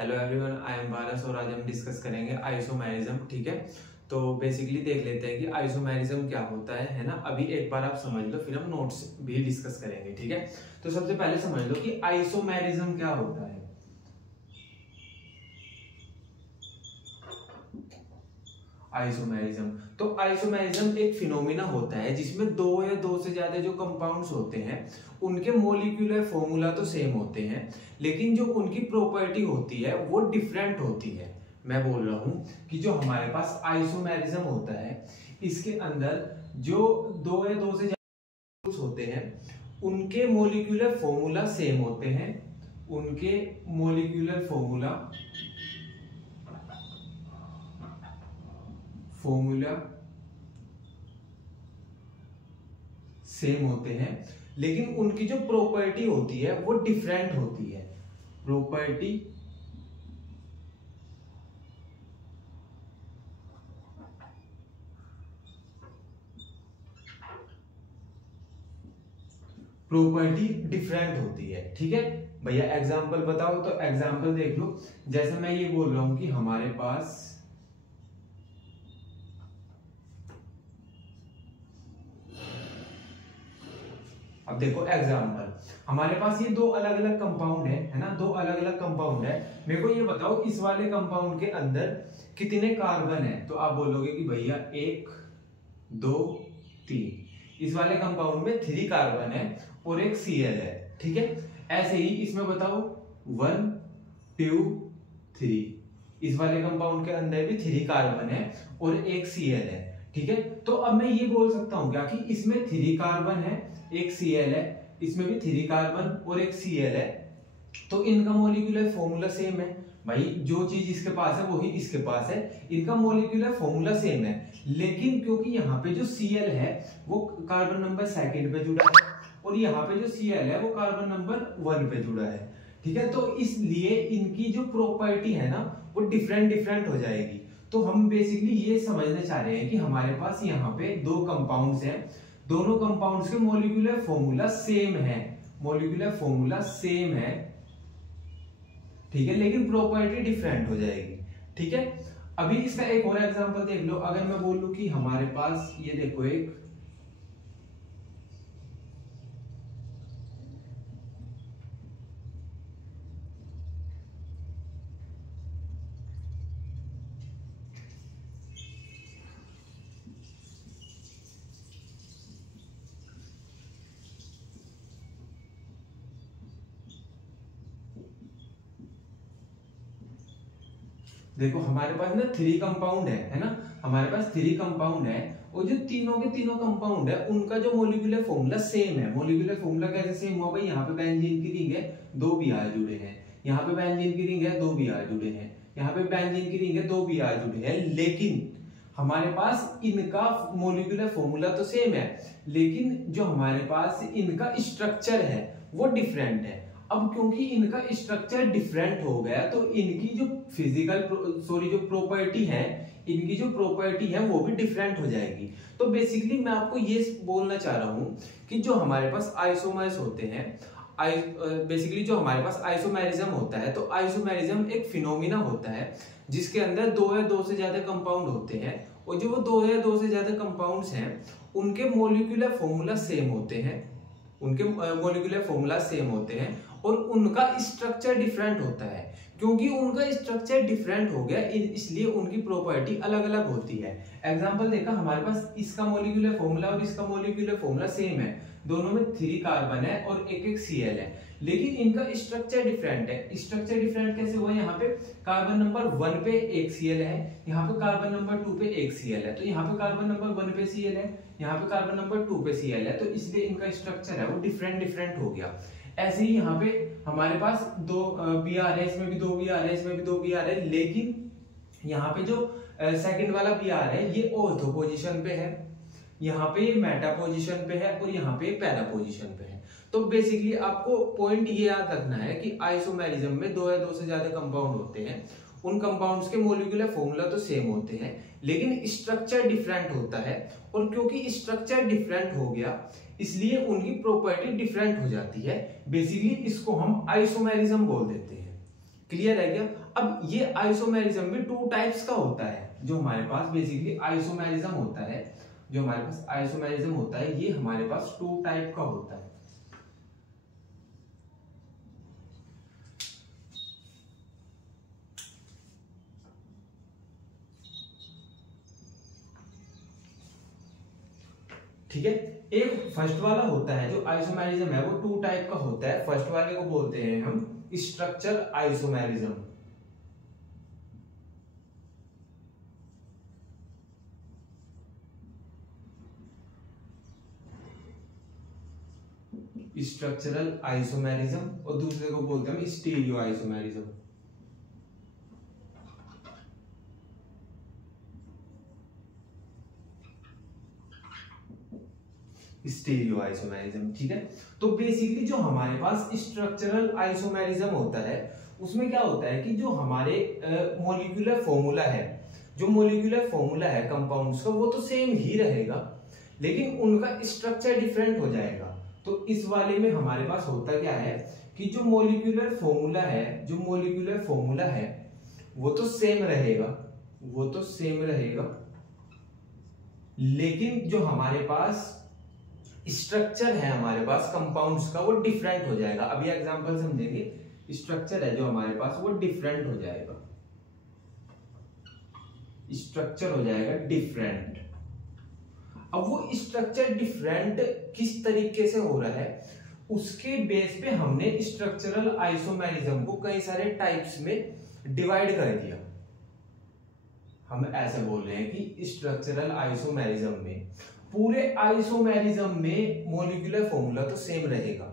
Hello everyone, I am बारस और आज हम डिस्कस करेंगे आइसोमेरिज्म। ठीक है, तो बेसिकली देख लेते हैं कि आइसोमेरिज्म क्या होता है ना। अभी एक बार आप समझ लो, फिर हम नोट्स भी डिस्कस करेंगे। ठीक है, तो सबसे पहले समझ लो कि आइसोमेरिज्म क्या होता है। आइसोमेरिज्म, तो आइसोमेरिज्म एक फिनोमिना होता है जिसमें दो या दो से ज्यादा जो कंपाउंड्स होते हैं उनके मॉलिक्यूलर फॉर्मूला तो सेम होते हैं, लेकिन जो उनकी प्रॉपर्टी होती है वो डिफरेंट होती है। मैं बोल रहा हूं कि जो हमारे पास आइसोमेरिज्म होता है इसके अंदर जो दो या दो से ज्यादा होते हैं उनके मॉलिक्यूलर फॉर्मूला सेम होते हैं। उनके मॉलिक्यूलर फॉर्मूला सेम होते हैं, लेकिन उनकी जो प्रॉपर्टी होती है वो डिफरेंट होती है। प्रॉपर्टी डिफरेंट होती है। ठीक है भैया, एग्जांपल बताओ, तो एग्जांपल देख लो। जैसे मैं ये बोल रहा हूं कि हमारे पास अब देखो एग्जांपल, हमारे पास ये दो अलग अलग कंपाउंड है ना, दो अलग अलग कंपाउंड है। मेरे को ये बताओ इस वाले कंपाउंड के अंदर कितने कार्बन है, तो आप बोलोगे कि भैया 1 2 3। इस वाले कंपाउंड में 3 कार्बन है और एक Cl है। ठीक है, ऐसे ही इसमें बताओ 1 2 3। इस वाले कंपाउंड के अंदर भी 3 कार्बन है और एक Cl है। ठीक है, तो अब मैं ये बोल सकता हूं क्या कि इसमें 3 कार्बन है, एक Cl है, इसमें भी 3 कार्बन और एक Cl है, तो इनका मॉलिक्यूलर फॉर्मूला सेम है। भाई जो चीज इसके पास है वही इसके पास है, इनका मॉलिक्यूलर फॉर्मूला सेम है। लेकिन क्योंकि यहाँ पे जो Cl है वो कार्बन नंबर 2 पे जुड़ा है और यहाँ पे जो Cl है वो कार्बन नंबर 1 पे जुड़ा है। ठीक है, तो इसलिए इनकी जो प्रॉपर्टी है ना वो डिफरेंट हो जाएगी। तो हम बेसिकली ये समझना चाह रहे हैं कि हमारे पास यहाँ पे दो कंपाउंड्स हैं, दोनों कंपाउंड्स के मॉलिक्यूलर फॉर्मूला सेम है, मॉलिक्यूलर फॉर्मूला सेम है। ठीक है, लेकिन प्रॉपर्टी डिफरेंट हो जाएगी। ठीक है, अभी इसका एक और एग्जांपल देख लो। अगर मैं बोल लूं कि हमारे पास ये देखो एक देखो हमारे पास ना 3 कंपाउंड है ना, हमारे पास 3 कंपाउंड है और जो तीनों के तीनों कंपाउंड है उनका जो मॉलिक्यूलर फॉर्मूला सेम है। मॉलिक्यूलर फॉर्मूला कैसे सेम हुआ भाई, यहाँ पे बेंजीन की रिंग है, 2 Br जुड़े हैं, यहाँ पे बेंजीन की रिंग है, 2 Br जुड़े हैं, यहाँ पे बेंजीन की रिंग है, 2 Br जुड़े हैं। लेकिन हमारे पास इनका मॉलिक्यूलर फॉर्मूला तो सेम है, लेकिन जो हमारे पास इनका स्ट्रक्चर है वो डिफरेंट है। अब क्योंकि इनका स्ट्रक्चर डिफरेंट हो गया तो इनकी जो जो प्रॉपर्टी है, इनकी जो प्रॉपर्टी है वो भी डिफरेंट हो जाएगी। तो बेसिकली मैं आपको ये बोलना चाह रहा हूं कि जो हमारे पास आइसोमर्स होते हैं, बेसिकली जो हमारे पास आइसोमेरिज्म होता है, तो आइसोमेरिज्म एक फिनोमिना होता है जिसके अंदर दो या दो से ज्यादा कंपाउंड होते हैं और जो वो दो या दो से ज्यादा कंपाउंड्स हैं उनके मॉलिक्यूलर फॉर्मूला सेम होते हैं, उनके मॉलिक्यूलर फॉर्मूला सेम होते हैं और उनका स्ट्रक्चर डिफरेंट होता है। क्योंकि उनका स्ट्रक्चर डिफरेंट हो गया इसलिए उनकी प्रॉपर्टी अलग अलग होती है। एग्जांपल देखा, हमारे पास इसका मॉलिक्यूलर फॉर्मूला और इसका मॉलिक्यूलर फॉर्मूला सेम है, दोनों में 3 कार्बन है और एक Cl है, लेकिन इनका स्ट्रक्चर डिफरेंट है। स्ट्रक्चर डिफरेंट कैसे हुआ, यहाँ पे कार्बन नंबर 1 पे एक Cl है, यहाँ पे कार्बन नंबर 2 पे एक Cl है, तो यहाँ पे कार्बन नंबर 1 पे Cl है, यहाँ पे कार्बन नंबर 2 पे Cl है, तो इसलिए इनका स्ट्रक्चर है वो डिफरेंट हो गया। ऐसे ही यहाँ पे हमारे पास 2 Br है, इसमें भी 2 Br है, इसमें भी 2 Br है, लेकिन यहाँ पे जो सेकंड वाला Br है ये ऑर्थो पोजीशन पे है, यहाँ पे ये मेटा पोजीशन पे है और यहाँ पे पैरा पोजीशन पे है। तो बेसिकली आपको पॉइंट ये याद रखना है कि आइसोमेरिज्म में दो या दो से ज्यादा कंपाउंड होते हैं, उन कंपाउंड्स के मॉलिक्यूलर फॉर्मूला तो सेम होते हैं लेकिन स्ट्रक्चर डिफरेंट होता है, और क्योंकि स्ट्रक्चर डिफरेंट हो गया इसलिए उनकी प्रॉपर्टी डिफरेंट हो जाती है। बेसिकली इसको हम आइसोमेरिज्म बोल देते हैं। क्लियर है क्या? अब ये आइसोमेरिज्म में टू टाइप्स का होता है। जो हमारे पास बेसिकली आइसोमेरिज्म होता है, जो हमारे पास आइसोमेरिज्म होता है, ये हमारे पास टू टाइप का होता है। ठीक है, एक फर्स्ट वाला होता है जो आइसोमेरिज्म है वो टू टाइप का होता है। फर्स्ट वाले को बोलते हैं हम स्ट्रक्चरल आइसोमेरिज्म। स्ट्रक्चरल आइसोमेरिज्म और दूसरे को बोलते हैं हम स्टीरियो आइसोमेरिज्म। Stereo isomerism. ठीक है, तो बेसिकली जो हमारे पास स्ट्रक्चरल आइसोमेरिज्म होता है उसमें क्या होता है कि जो हमारे मॉलिक्यूलर फॉर्मूला है, जो मॉलिक्यूलर फॉर्मूला है कंपाउंड्स का वो तो सेम ही रहेगा, लेकिन उनका स्ट्रक्चर डिफरेंट हो जाएगा। तो इस वाले में हमारे पास होता क्या है कि जो मॉलिक्यूलर फॉर्मूला है, जो मॉलिक्यूलर फॉर्मूला है वो तो सेम रहेगा, वो तो सेम रहेगा, लेकिन जो हमारे पास स्ट्रक्चर है हमारे पास कंपाउंड्स का वो डिफरेंट हो जाएगा। अभी एग्जांपल समझेंगे। स्ट्रक्चर है जो हमारे पास वो डिफरेंट हो जाएगा, स्ट्रक्चर हो जाएगा डिफरेंट। अब वो स्ट्रक्चर डिफरेंट किस तरीके से हो रहा है उसके बेस पे हमने स्ट्रक्चरल आइसोमेरिज्म को कई सारे टाइप्स में डिवाइड कर दिया। हम ऐसे बोल रहे हैं कि स्ट्रक्चरल आइसोमेरिज्म में, पूरे आइसोमेरिज्म में मॉलिक्यूलर फॉर्मूला तो सेम रहेगा।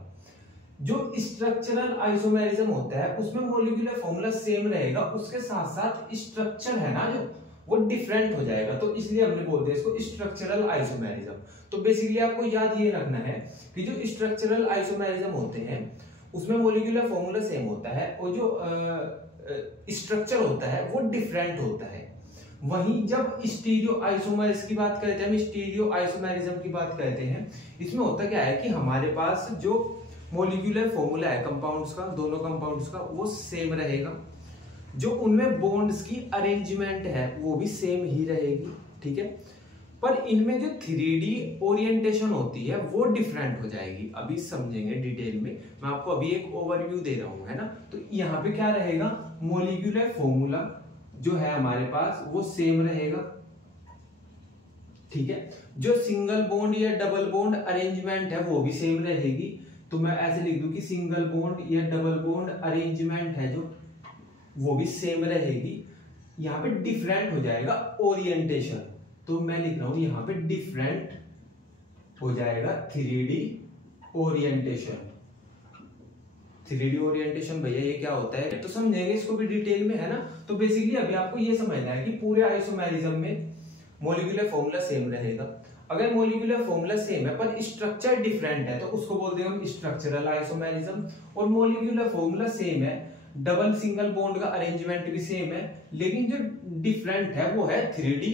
जो स्ट्रक्चरल आइसोमेरिज्म होता है उसमें मॉलिक्यूलर फॉर्मूला सेम रहेगा, उसके साथ साथ स्ट्रक्चर है ना जो वो डिफरेंट हो जाएगा। तो इसलिए हमने बोलते हैं इसको स्ट्रक्चरल आइसोमेरिज्म। तो बेसिकली आपको याद ये रखना है कि जो स्ट्रक्चरल आइसोमेरिज्म होते हैं उसमें मॉलिक्यूलर फॉर्मूला सेम होता है और जो स्ट्रक्चर होता है वो डिफरेंट होता है। वहीं जब स्टीरियो आइसोमर्स की बात करते हैं, हम स्टीरियो आइसोमेरिज्म की बात करते हैं, इसमें होता क्या है कि हमारे पास जो मॉलिक्यूलर फॉर्मूला है कंपाउंड्स का, दोनों कंपाउंड्स का वो सेम रहेगा, जो उनमें बॉन्ड्स की अरेंजमेंट है वो भी सेम ही रहेगी। ठीक है, पर इनमें जो 3D ओरिएंटेशन होती है वो डिफरेंट हो जाएगी। अभी समझेंगे डिटेल में, मैं आपको अभी एक ओवरव्यू दे रहा हूं, है ना। तो यहाँ पे क्या रहेगा, मॉलिक्यूलर फॉर्मूला जो है हमारे पास वो सेम रहेगा। ठीक है, जो सिंगल बॉन्ड या डबल बॉन्ड अरेंजमेंट है वो भी सेम रहेगी। तो मैं ऐसे लिख दूं कि सिंगल बॉन्ड या डबल बॉन्ड अरेंजमेंट है जो वो भी सेम रहेगी। यहाँ पे डिफरेंट हो जाएगा ओरिएंटेशन, तो मैं लिख रहा हूं यहाँ पे डिफरेंट हो जाएगा 3D ओरिएंटेशन। 3D ओरिएंटेशन भैया ये क्या होता है तो समझेंगे इसको भी डिटेल में, है ना। तो बेसिकली अभी आपको ये समझना है कि पूरे आइसोमेरिज्म में मॉलिक्यूलर फॉर्मूला सेम रहेगा। अगर मॉलिक्यूलर फॉर्मूला सेम है पर स्ट्रक्चर डिफरेंट है तो उसको बोलते हैं हम स्ट्रक्चरल आइसोमेरिज्म। और मॉलिक्यूलर फॉर्मूला सेम है, डबल सिंगल बॉन्ड का अरेंजमेंट भी सेम है, लेकिन जो डिफरेंट है वो है 3D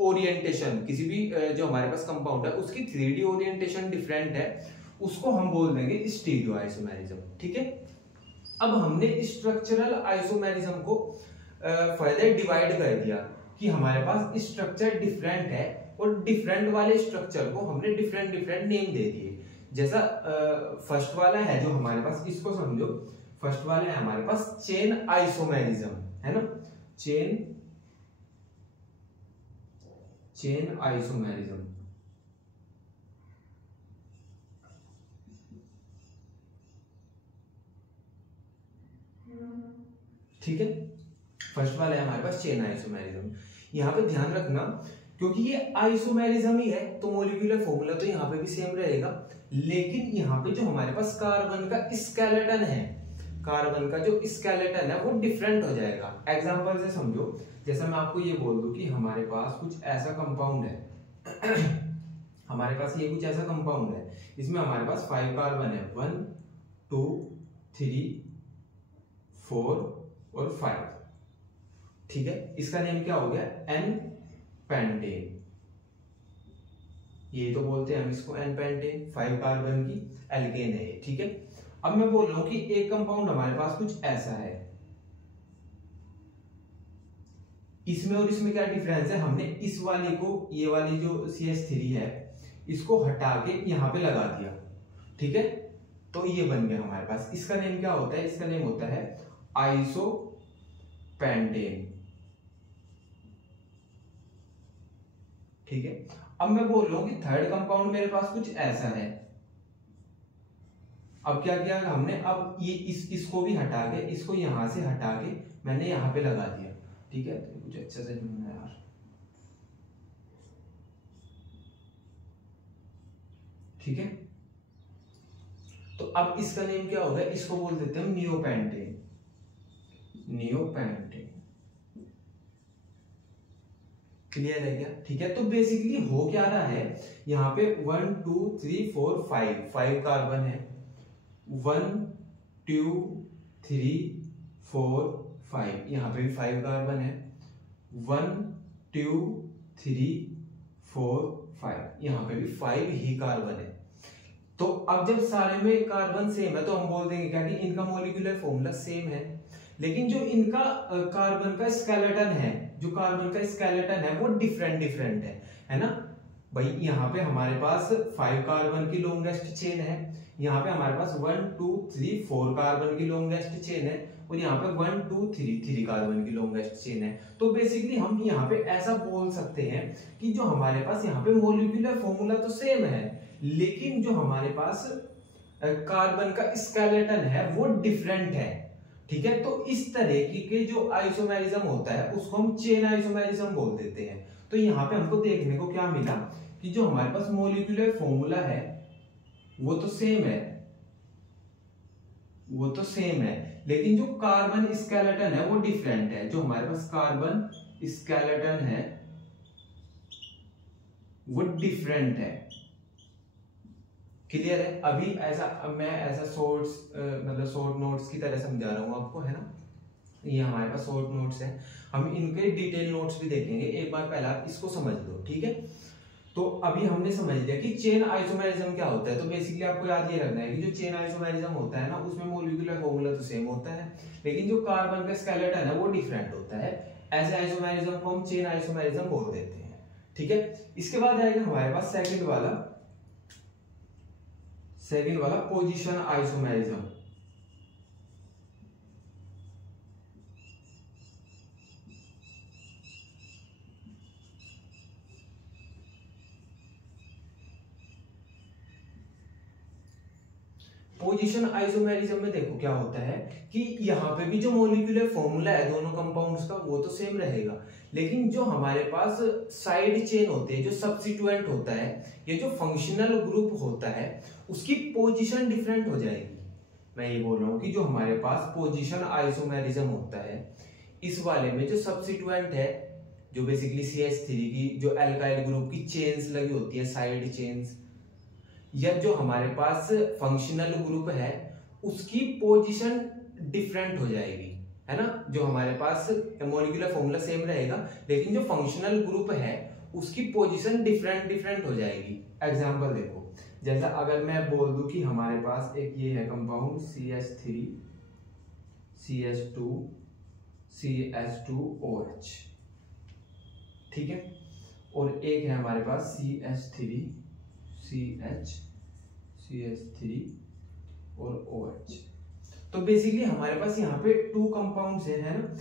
ओरिएंटेशन। किसी भी जो हमारे पास कंपाउंड है उसकी 3D ओरिएंटेशन डिफरेंट है, उसको हम बोल देंगे स्टीरियो आइसोमेरिज्म। ठीक है, अब हमने स्ट्रक्चरल आइसोमेरिज्म को फर्दर डिवाइड कर दिया कि हमारे पास स्ट्रक्चर डिफरेंट है और डिफरेंट वाले स्ट्रक्चर को हमने डिफरेंट डिफरेंट नेम दे दिए। जैसा फर्स्ट वाला है जो हमारे पास, इसको समझो, फर्स्ट वाला है हमारे पास चेन आइसोमेरिज्म, है ना, चेन आइसोमेरिज्म। ठीक है, फर्स्ट वाला है हमारे पास चेन आइसोमेरिज्म। यहां पे ध्यान रखना क्योंकि ये आइसोमेरिज्म ही है तो मॉलिक्यूलर फॉर्मूला तो यहाँ पे भी सेम रहेगा, लेकिन यहाँ पे जो हमारे पास कार्बन का स्केलेटन है, कार्बन का जो स्केलेटन है वो डिफरेंट हो जाएगा। एग्जांपल से समझो, जैसा मैं आपको ये बोल दूं कि हमारे पास कुछ ऐसा कंपाउंड है हमारे पास ये कुछ ऐसा कंपाउंड है, इसमें हमारे पास 5 कार्बन है, 1 2 3 4 और 5। ठीक है, इसका नेम क्या हो गया, एन पेंटेन। ये तो बोलते हैं हम इसको एन पेंटेन, 5 कार्बन की एल्केन है ये। ठीक है, अब मैं बोल रहा हूं कि एक कंपाउंड हमारे पास कुछ ऐसा है, इसमें और इसमें क्या डिफरेंस है, हमने इस वाली को, ये वाली जो CH3 है इसको हटा के यहाँ पे लगा दिया, ठीक है, तो ये बन गया हमारे पास। इसका नेम क्या होता है, इसका नेम होता है आइसोपेंटेन, ठीक है। अब मैं बोल रहा हूं कि थर्ड कंपाउंड मेरे पास कुछ ऐसा है। अब क्या किया हमने, अब ये इसको भी हटा के, इसको यहां से हटा के मैंने यहां पे लगा दिया, ठीक है। तो कुछ अच्छा से ढूंढना यार, ठीक है। तो अब इसका नेम क्या होगा, इसको बोल देते हैं नियोपेंटेन, नियोपेंटेन, क्लियर है क्या, ठीक है। तो बेसिकली हो क्या रहा है, यहाँ पे 1 2 3 4 5 कार्बन है, 1 2 3 4 5, यहाँ पे भी 5 कार्बन है, 1 2 3 4 5, यहाँ पे भी 5 ही कार्बन है। तो अब जब सारे में कार्बन सेम है तो हम बोल देंगे क्या कि इनका मॉलिक्यूलर फॉर्मूला सेम है, लेकिन जो इनका कार्बन का स्केलेटन है, जो कार्बन का स्केलेटन है वो डिफरेंट डिफरेंट है ना भाई। यहाँ पे हमारे पास 5 कार्बन की लॉन्गेस्ट चेन है, यहाँ पे हमारे पास 1 2 3 4 कार्बन की लॉन्गेस्ट चेन है, और यहाँ पे 1 2 3 कार्बन की लॉन्गेस्ट चेन है। तो बेसिकली हम यहाँ पे ऐसा बोल सकते हैं कि जो हमारे पास यहाँ पे मॉलिक्यूलर फॉर्मूला तो सेम है, लेकिन जो हमारे पास कार्बन का स्केलेटन है वो डिफरेंट है, ठीक है। तो इस तरह के जो आइसोमेरिज्म होता है उसको हम चेन आइसोमेरिज्म बोल देते हैं। तो यहाँ पे हमको देखने को क्या मिला कि जो हमारे पास मॉलिक्यूलर फॉर्मूला है वो तो सेम है, वो तो सेम है, लेकिन जो कार्बन स्केलेटन है वो डिफरेंट है। जो हमारे पास कार्बन स्केलेटन है वो डिफरेंट है, क्लियर है। अभी ऐसा मैं ऐसा शॉर्ट्स मतलब शॉर्ट नोट्स की तरह समझा रहा हूं आपको, है ना। ये हमारे पास शॉर्ट नोट्स है, हम इनके डिटेल नोट्स भी देखेंगे। एक बार पहले आप इसको समझ लो, ठीक है। तो अभी हमने समझ लिया कि चेन आइसोमेरिज्म क्या होता है। तो बेसिकली आपको याद ये रखना है कि जो चेन आइसोमेरिज्म होता है ना, उसमें मॉलिक्यूलर फॉर्मूला तो सेम होता है, लेकिन जो कार्बन का स्केलेटन है वो डिफरेंट होता है। ऐसे आइसोमेरिज्म को हम चेन आइसोमेरिज्म बोल देते हैं, ठीक है। इसके बाद आएगा हमारे पास सेकंड वाला पोजीशन आइसोमेरिज्म। पोजीशन आइसोमेरिज्म में देखो क्या होता है कि यहाँ पे भी जो मॉलिक्यूलर फॉर्मूला है दोनों कंपाउंड्स का वो तो सेम रहेगा, लेकिन जो हमारे पास साइड चेन होते हैं, जो सब्स्टिट्यूएंट होता है, ये जो फंक्शनल ग्रुप होता है, उसकी पोजीशन डिफरेंट हो जाएगी। मैं ये बोल रहा हूँ कि जो हमारे पास पोजीशन आइसोमेरिज्म होता है, इस वाले में जो सब्स्टिट्यूएंट है, जो बेसिकली CH3 की जो एल्काइल ग्रुप की चेन्स लगी होती है, साइड चेन्स, या जो हमारे पास फंक्शनल ग्रुप है उसकी पोजीशन डिफरेंट हो जाएगी, है ना। जो हमारे पास मॉलिक्यूलर फॉर्मूला सेम रहेगा, लेकिन जो फंक्शनल ग्रुप है उसकी पोजीशन डिफरेंट हो जाएगी। एग्जांपल देखो, जैसा अगर मैं बोल दूं कि हमारे पास एक ये है कंपाउंड CH3 CH2 CH2OH, ठीक है, और एक है हमारे पास CH3 CH3 और OH। तो बेसिकली हमारे पास यहाँ पे 2 कंपाउंड्स है ना।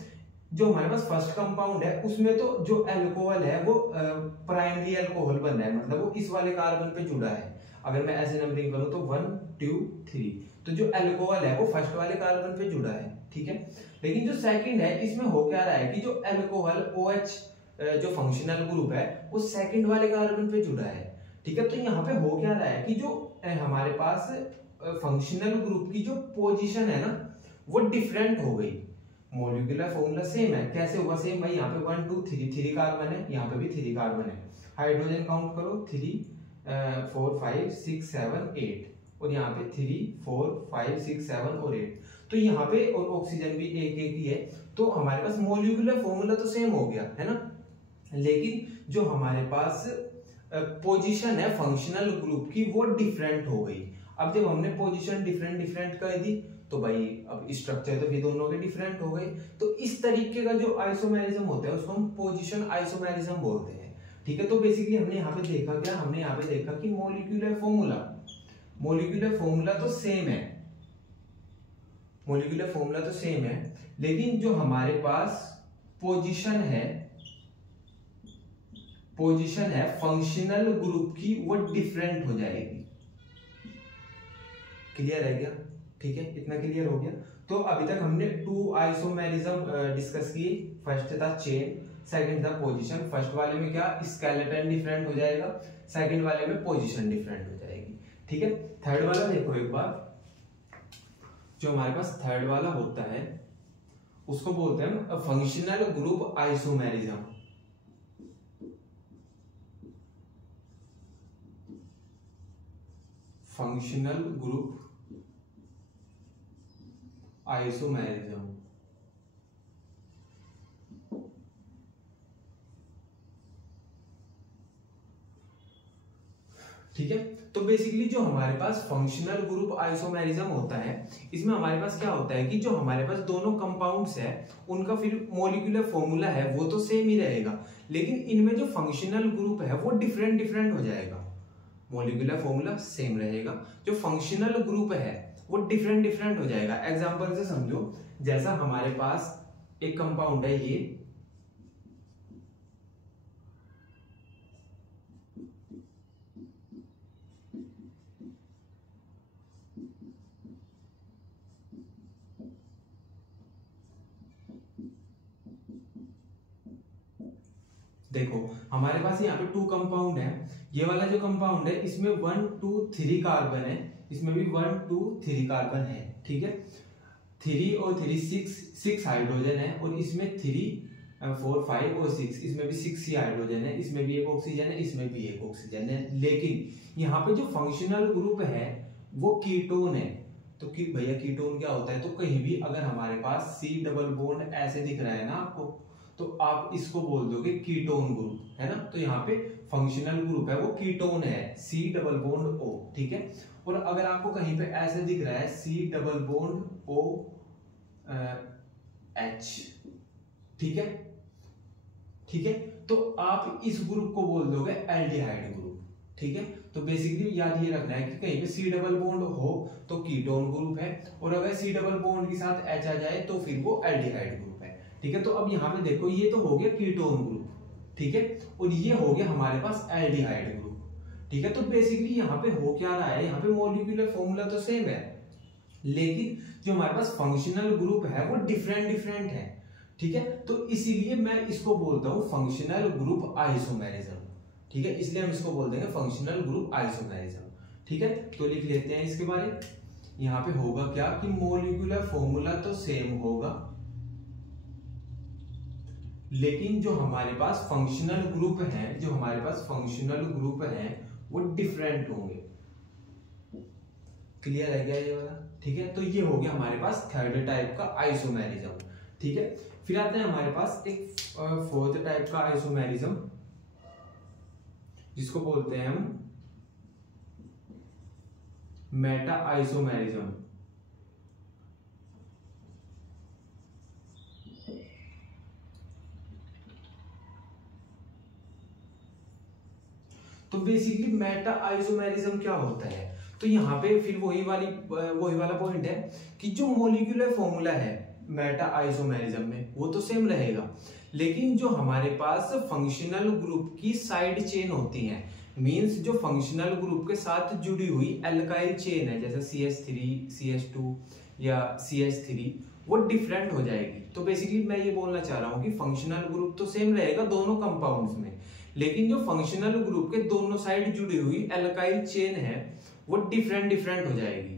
जो हमारे पास फर्स्ट कंपाउंड है उसमें तो जो अल्कोहल है वो प्राइमरी अल्कोहल बन रहा है, मतलब वो इस वाले कार्बन पे जुड़ा है। अगर मैं ऐसे नंबरिंग करूं तो 1 2 3, तो जो अल्कोहल है वो फर्स्ट वाले कार्बन पे जुड़ा है, ठीक है। लेकिन जो सेकंड है इसमें हो क्या रहा है कि जो अल्कोहल OH जो फंक्शनल ग्रुप है वो सेकंड वाले कार्बन पे जुड़ा है, ठीक है। तो यहाँ पे हो क्या रहा है कि जो हमारे पास फंक्शनल ग्रुप की जो पोजीशन है ना वो डिफरेंट हो गई। मॉलिक्यूलर फॉर्मूला सेम है, कैसे हुआ सेम भाई, यहाँ पे 1 2 3 कार्बन है, यहाँ पे भी 3 कार्बन है। हाइड्रोजन काउंट करो, 3 4 5 6 7 8, और यहाँ पे 3 4 5 6 7 और 8। तो यहाँ पे और ऑक्सीजन भी एक ही है। तो हमारे पास मॉलिक्यूलर फॉर्मूला तो सेम हो गया, है ना, लेकिन जो हमारे पास पोजीशन है फंक्शनल ग्रुप की वो डिफरेंट हो गई। अब जब हमने पोजीशन डिफरेंट कर दी तो भाई अब स्ट्रक्चर तो भी दोनों के डिफरेंट हो गए। तो इस तरीके का जो आइसोमेरिज्म होता है उसको हम पोजीशन आइसोमेरिज्म बोलते हैं। ठीक है, तो बेसिकली हमने यहाँ पे देखा क्या, हमने यहाँ पे देखा कि मॉलिक्यूलर फॉर्मूला तो सेम है, मॉलिक्यूलर फॉर्मूला तो सेम है, लेकिन जो हमारे पास पोजीशन है फंक्शनल ग्रुप की वो डिफरेंट हो जाएगी। क्लियर है क्या? ठीक है, इतना क्लियर हो गया। तो अभी तक हमने 2 आइसोमेरिज्म डिस्कस किए। फर्स्ट था चेन, सेकंड था पोजीशन। फर्स्ट वाले में क्या, स्केलेटन डिफरेंट हो जाएगा, सेकंड वाले में पोजीशन डिफरेंट हो जाएगी। ठीक है, थर्ड वाला देखो एक बार, जो हमारे पास थर्ड वाला होता है उसको बोलते हैं functional group isomerism. Functional group isomerism. ठीक है, तो बेसिकली जो हमारे पास फंक्शनल ग्रुप आइसोमेरिज्म होता है, इसमें हमारे पास क्या होता है कि जो हमारे पास दोनों कंपाउंड्स है उनका फिर मॉलिक्यूलर फॉर्मूला है वो तो सेम ही रहेगा, लेकिन इनमें जो फंक्शनल ग्रुप है वो डिफरेंट हो जाएगा। मॉलिक्यूलर फॉर्मूला सेम रहेगा, जो फंक्शनल ग्रुप है वो डिफरेंट हो जाएगा। एग्जांपल से समझो, जैसा हमारे पास एक कंपाउंड है ये, देखो हमारे पास यहाँ पे 2 कंपाउंड है। ये वाला जो कंपाउंड है इसमें 1 2 3 कार्बन है, इसमें भी 1 2 3 कार्बन है। ठीक है, 3 और 3 6 हाइड्रोजन है, और इसमें 3 4 5 और 6, इसमें भी 6 ही हाइड्रोजन है, इसमें भी एक ऑक्सीजन है, इसमें भी एक ऑक्सीजन है। लेकिन यहाँ पे जो फंक्शनल ग्रुप है वो कीटोन है। तो भैया कीटोन क्या होता है, तो कहीं भी अगर हमारे पास C डबल बॉन्ड ऐसे दिख रहा है ना आपको, तो आप इसको बोल दोगे कीटोन ग्रुप, है ना। तो यहाँ पे फंक्शनल ग्रुप है वो कीटोन है, C डबल बॉन्ड O। ठीक है, और अगर आपको कहीं पे ऐसे दिख रहा है C double bond O H, ठीक है, ठीक है, तो आप इस ग्रुप को बोल दोगे एल्डिहाइड ग्रुप। ठीक है, तो बेसिकली याद ये रखना है कि कहीं पे C डबल बॉन्ड हो तो कीटोन ग्रुप है, और अगर C डबल बॉन्ड के साथ H आ जाए तो फिर वो एल्डिहाइड ग्रुप है। ठीक है, तो अब यहाँ पे देखो ये तो हो गया कीटोन ग्रुप, ठीक है, और ये हो गया हमारे पास एल्डिहाइड ग्रुप। ठीक है, तो बेसिकली यहाँ पे हो क्या रहा है, यहाँ पे मॉलिक्यूलर फॉर्मूला तो सेम है, लेकिन जो हमारे पास फंक्शनल ग्रुप है वो डिफरेंट है। ठीक है, तो इसीलिए मैं इसको बोलता हूँ फंक्शनल ग्रुप आइसोमेरिज्म। ठीक है, इसलिए हम इसको बोल देंगे फंक्शनल ग्रुप आइसोमेरिज्म। ठीक है, तो लिख लेते हैं इसके बारे। यहाँ पे होगा क्या कि मॉलिक्यूलर फॉर्मूला तो सेम होगा, लेकिन जो हमारे पास फंक्शनल ग्रुप है, जो हमारे पास फंक्शनल ग्रुप है वो डिफरेंट होंगे। क्लियर है क्या ये वाला? ठीक है, तो ये हो गया हमारे पास थर्ड टाइप का आइसोमेरिज्म। ठीक है, फिर आते हैं हमारे पास एक फोर्थ टाइप का आइसोमेरिज्म, जिसको बोलते हैं हम मेटा आइसोमेरिज्म। तो बेसिकली मेटा आइसोमेरिज्म क्या होता है, तो यहाँ पे फिर वही वाला पॉइंट है कि जो मॉलिक्यूलर फॉर्मूला है मेटा आइसोमेरिज्म में वो तो सेम रहेगा, लेकिन जो हमारे पास फंक्शनल ग्रुप की साइड चेन होती है, मींस जो फंक्शनल ग्रुप के साथ जुड़ी हुई एल्काइल चेन है, जैसे CH3 CH2 या CH3, वो डिफरेंट हो जाएगी। तो बेसिकली मैं ये बोलना चाह रहा हूँ कि फंक्शनल ग्रुप तो सेम रहेगा दोनों कंपाउंड्स में, लेकिन जो फंक्शनल ग्रुप के दोनों साइड जुड़ी हुई एल्काइल चेन है वो डिफरेंट हो जाएगी।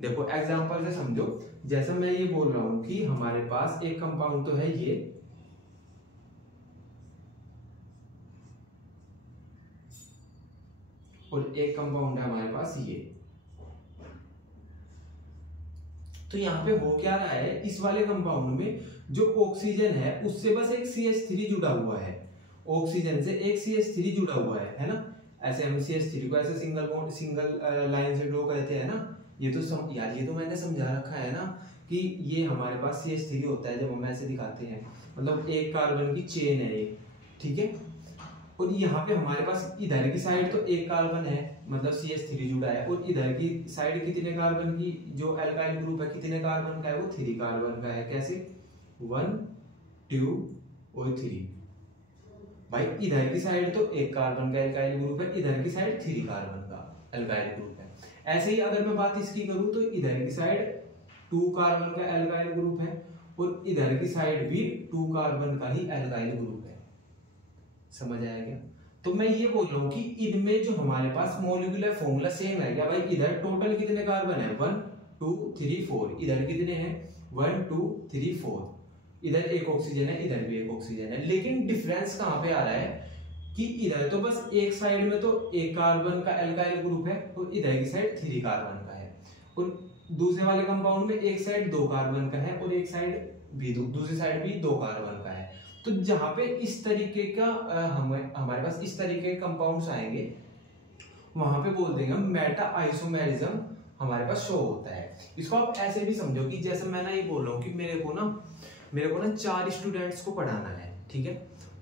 देखो एग्जांपल से समझो, जैसा मैं ये बोल रहा हूं कि हमारे पास एक कंपाउंड तो है ये, और एक कंपाउंड है हमारे पास ये। तो यहाँ पे हो क्या रहा है, इस वाले कंपाउंड में जो ऑक्सीजन है उससे बस एक CH3 जुड़ा हुआ है, ऑक्सीजन से एक CH3 जुड़ा हुआ है ना। ऐसे हम CH3 को ऐसे सिंगल लाइन से ड्रॉ करते हैं ना, ये तो यार ये तो मैंने समझा रखा है ना कि ये हमारे पास CH3 होता है जब हम ऐसे दिखाते हैं, मतलब एक कार्बन की चेन है ये, ठीक है। और यहाँ पे हमारे पास इधर की साइड तो एक कार्बन है, मतलब CH3 जुड़ा है, और इधर की साइड कितने कार्बन की जो अल्काइल ग्रुप है कितने कार्बन का है, वो 3 कार्बन का है। कैसे? 1 2 और 3। भाई इधर की साइड तो एक कार्बन का अल्काइल ग्रुप है, इधर की साइड 3 कार्बन का अल्काइल ग्रुप है। ऐसे ही अगर मैं बात इसकी करूं तो इधर की साइड 2 कार्बन का अल्काइल ग्रुप है, और इधर की साइड भी 2 कार्बन का ही अल्काइल ग्रुप है। समझ आया क्या? तो मैं ये बोल रहा हूँ कि इनमें जो हमारे पास मॉलिक्यूलर फॉर्मूला सेम है क्या भाई? इधर टोटल कितने कार्बन है? 1 2 3 4। इधर कितने हैं? 1 2 3 4। इधर एक ऑक्सीजन है, इधर भी एक ऑक्सीजन है, लेकिन डिफरेंस कहाँ पे आ रहा है कि इधर तो बस एक साइड में तो एक कार्बन का अल्काइल ग्रुप है, और इधर की साइड 3 कार्बन का है, और दूसरे वाले कंपाउंड में एक साइड 2 कार्बन का है और एक साइड भी दूसरी साइड भी 2 कार्बन का है। तो जहां पे इस तरीके का हमारे पास इस तरीके के कंपाउंड्स आएंगे, वहां पे बोल देंगे मेटा आइसोमेरिज्म हमारे पास शो होता है। इसको आप ऐसे भी समझो कि जैसे मैं ना ये बोल रहा हूँ कि मेरे को ना 4 स्टूडेंट्स को पढ़ाना है, ठीक है,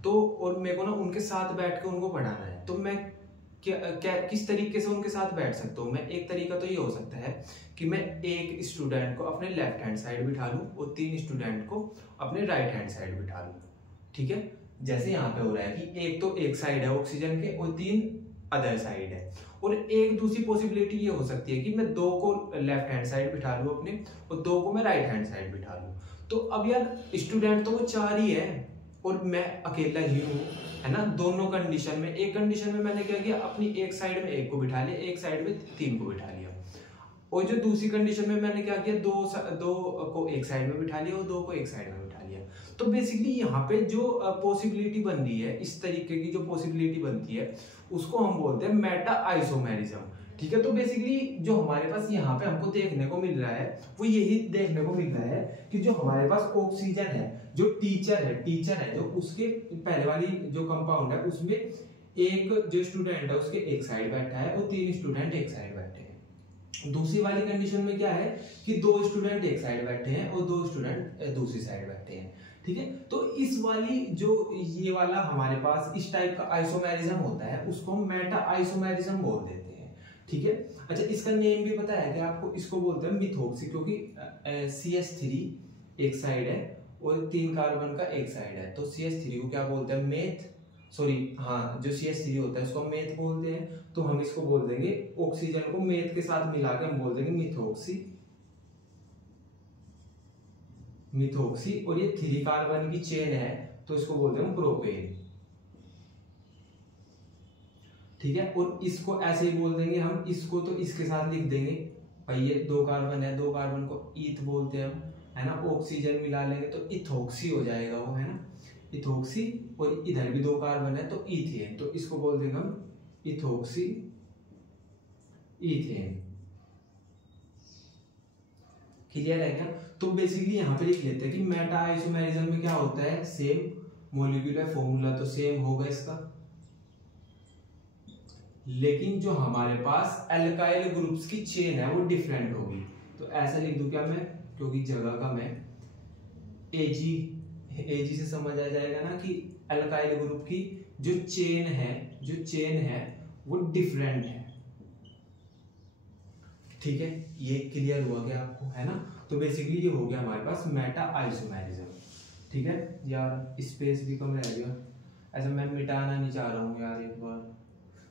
तो और मेरे को ना उनके साथ बैठ के उनको पढ़ाना है, तो मैं क्या किस तरीके से उनके साथ बैठ सकता हूँ मैं? एक तरीका तो ये हो सकता है कि मैं एक स्टूडेंट को अपने लेफ्ट हैंड साइड बिठा लूं और 3 स्टूडेंट को अपने राइट हैंड साइड बिठा लूं, ठीक है। जैसे यहाँ पे हो रहा है कि एक तो एक साइड है ऑक्सीजन के और 3 अदर साइड है। और एक दूसरी पॉसिबिलिटी ये हो सकती है कि मैं 2 को लेफ्ट हैंड साइड बिठा लूं अपने, और 2 को मैं राइट हैंड साइड बिठा लूं। तो अब यार स्टूडेंट तो वो 4 ही है और मैं अकेला ही हूँ, है ना। दोनों कंडीशन में, एक कंडीशन में मैंने क्या किया, अपनी एक साइड में एक को बिठा लिया, एक साइड में 3 को बिठा लिया, और जो दूसरी कंडीशन में मैंने क्या किया, 2 को एक साइड में बिठा लिया और 2 को एक साइड में बिठा लिया। तो बेसिकली यहाँ पे जो पॉसिबिलिटी बन रही है, इस तरीके की जो पॉसिबिलिटी बनती है, उसको हम बोलते हैं मेटा आइसोमेरिज्म, ठीक है। तो बेसिकली जो हमारे पास यहाँ पे हमको देखने को मिल रहा है वो यही देखने को मिल रहा है कि जो हमारे पास ऑक्सीजन है, जो टीचर है जो उसके पहले वाली जो कंपाउंड है उसमें एक जो स्टूडेंट है उसके एक साइड बैठा है और 3 स्टूडेंट एक साइड बैठे हैं। दूसरी वाली कंडीशन में क्या है कि 2 स्टूडेंट एक साइड बैठे हैं और 2 स्टूडेंट दूसरी साइड बैठे हैं, ठीक है। तो इस वाली जो ये वाला हमारे पास इस टाइप का आइसोमेरिज्म होता है उसको हम मेटा आइसोमेरिज्म बोल देते हैं, ठीक है। अच्छा, इसका नेम भी पता है कि आपको? इसको बोलते हैं मिथॉक्सी, क्योंकि CH3 एक साइड है और 3 कार्बन का एक साइड है, तो CH3 को क्या बोलते हैं? मेथ, सॉरी हाँ, जो CH3 होता है उसको हम मेथ बोलते हैं, तो हम इसको बोल देंगे ऑक्सीजन को मेथ के साथ मिला के हम बोल देंगे मिथॉक्सी। और ये 3 कार्बन की चेन है तो इसको बोलते हैं प्रोपेन, ठीक है। और इसको ऐसे ही बोल देंगे हम, इसको तो इसके साथ लिख देंगे भाई, ये 2 कार्बन है, 2 कार्बन को ईथ बोलते हैं हम, है ना। ऑक्सीजन मिला लेंगे तो इथॉक्सी हो जाएगा वो, है ना, इथॉक्सी। और इधर भी 2 कार्बन है तो ईथेन, तो इसको बोल देंगे हम इथॉक्सी ईथेन। क्लियर है क्या? तो बेसिकली यहाँ पे लिख लेते हैं कि मेटा आइसोमेरिज्म में क्या होता है, सेम मॉलिक्यूलर फॉर्मूला तो सेम होगा इसका, लेकिन जो हमारे पास अल्काइल ग्रुप्स की चेन है वो डिफरेंट होगी। तो ऐसा लिख दूं क्या मैं, क्योंकि जगह का मैं एजी से समझ आ जाएगा ना कि अल्काइल ग्रुप की जो चेन है वो डिफरेंट है, ठीक है। ये क्लियर हुआ क्या आपको, है ना। तो बेसिकली ये हो गया हमारे पास मेटा आइसोमेरिज्म, ठीक है। यार स्पेस भी कम रह गया, ऐसा मैं मिटाना नहीं चाह रहा हूँ यार, एक बार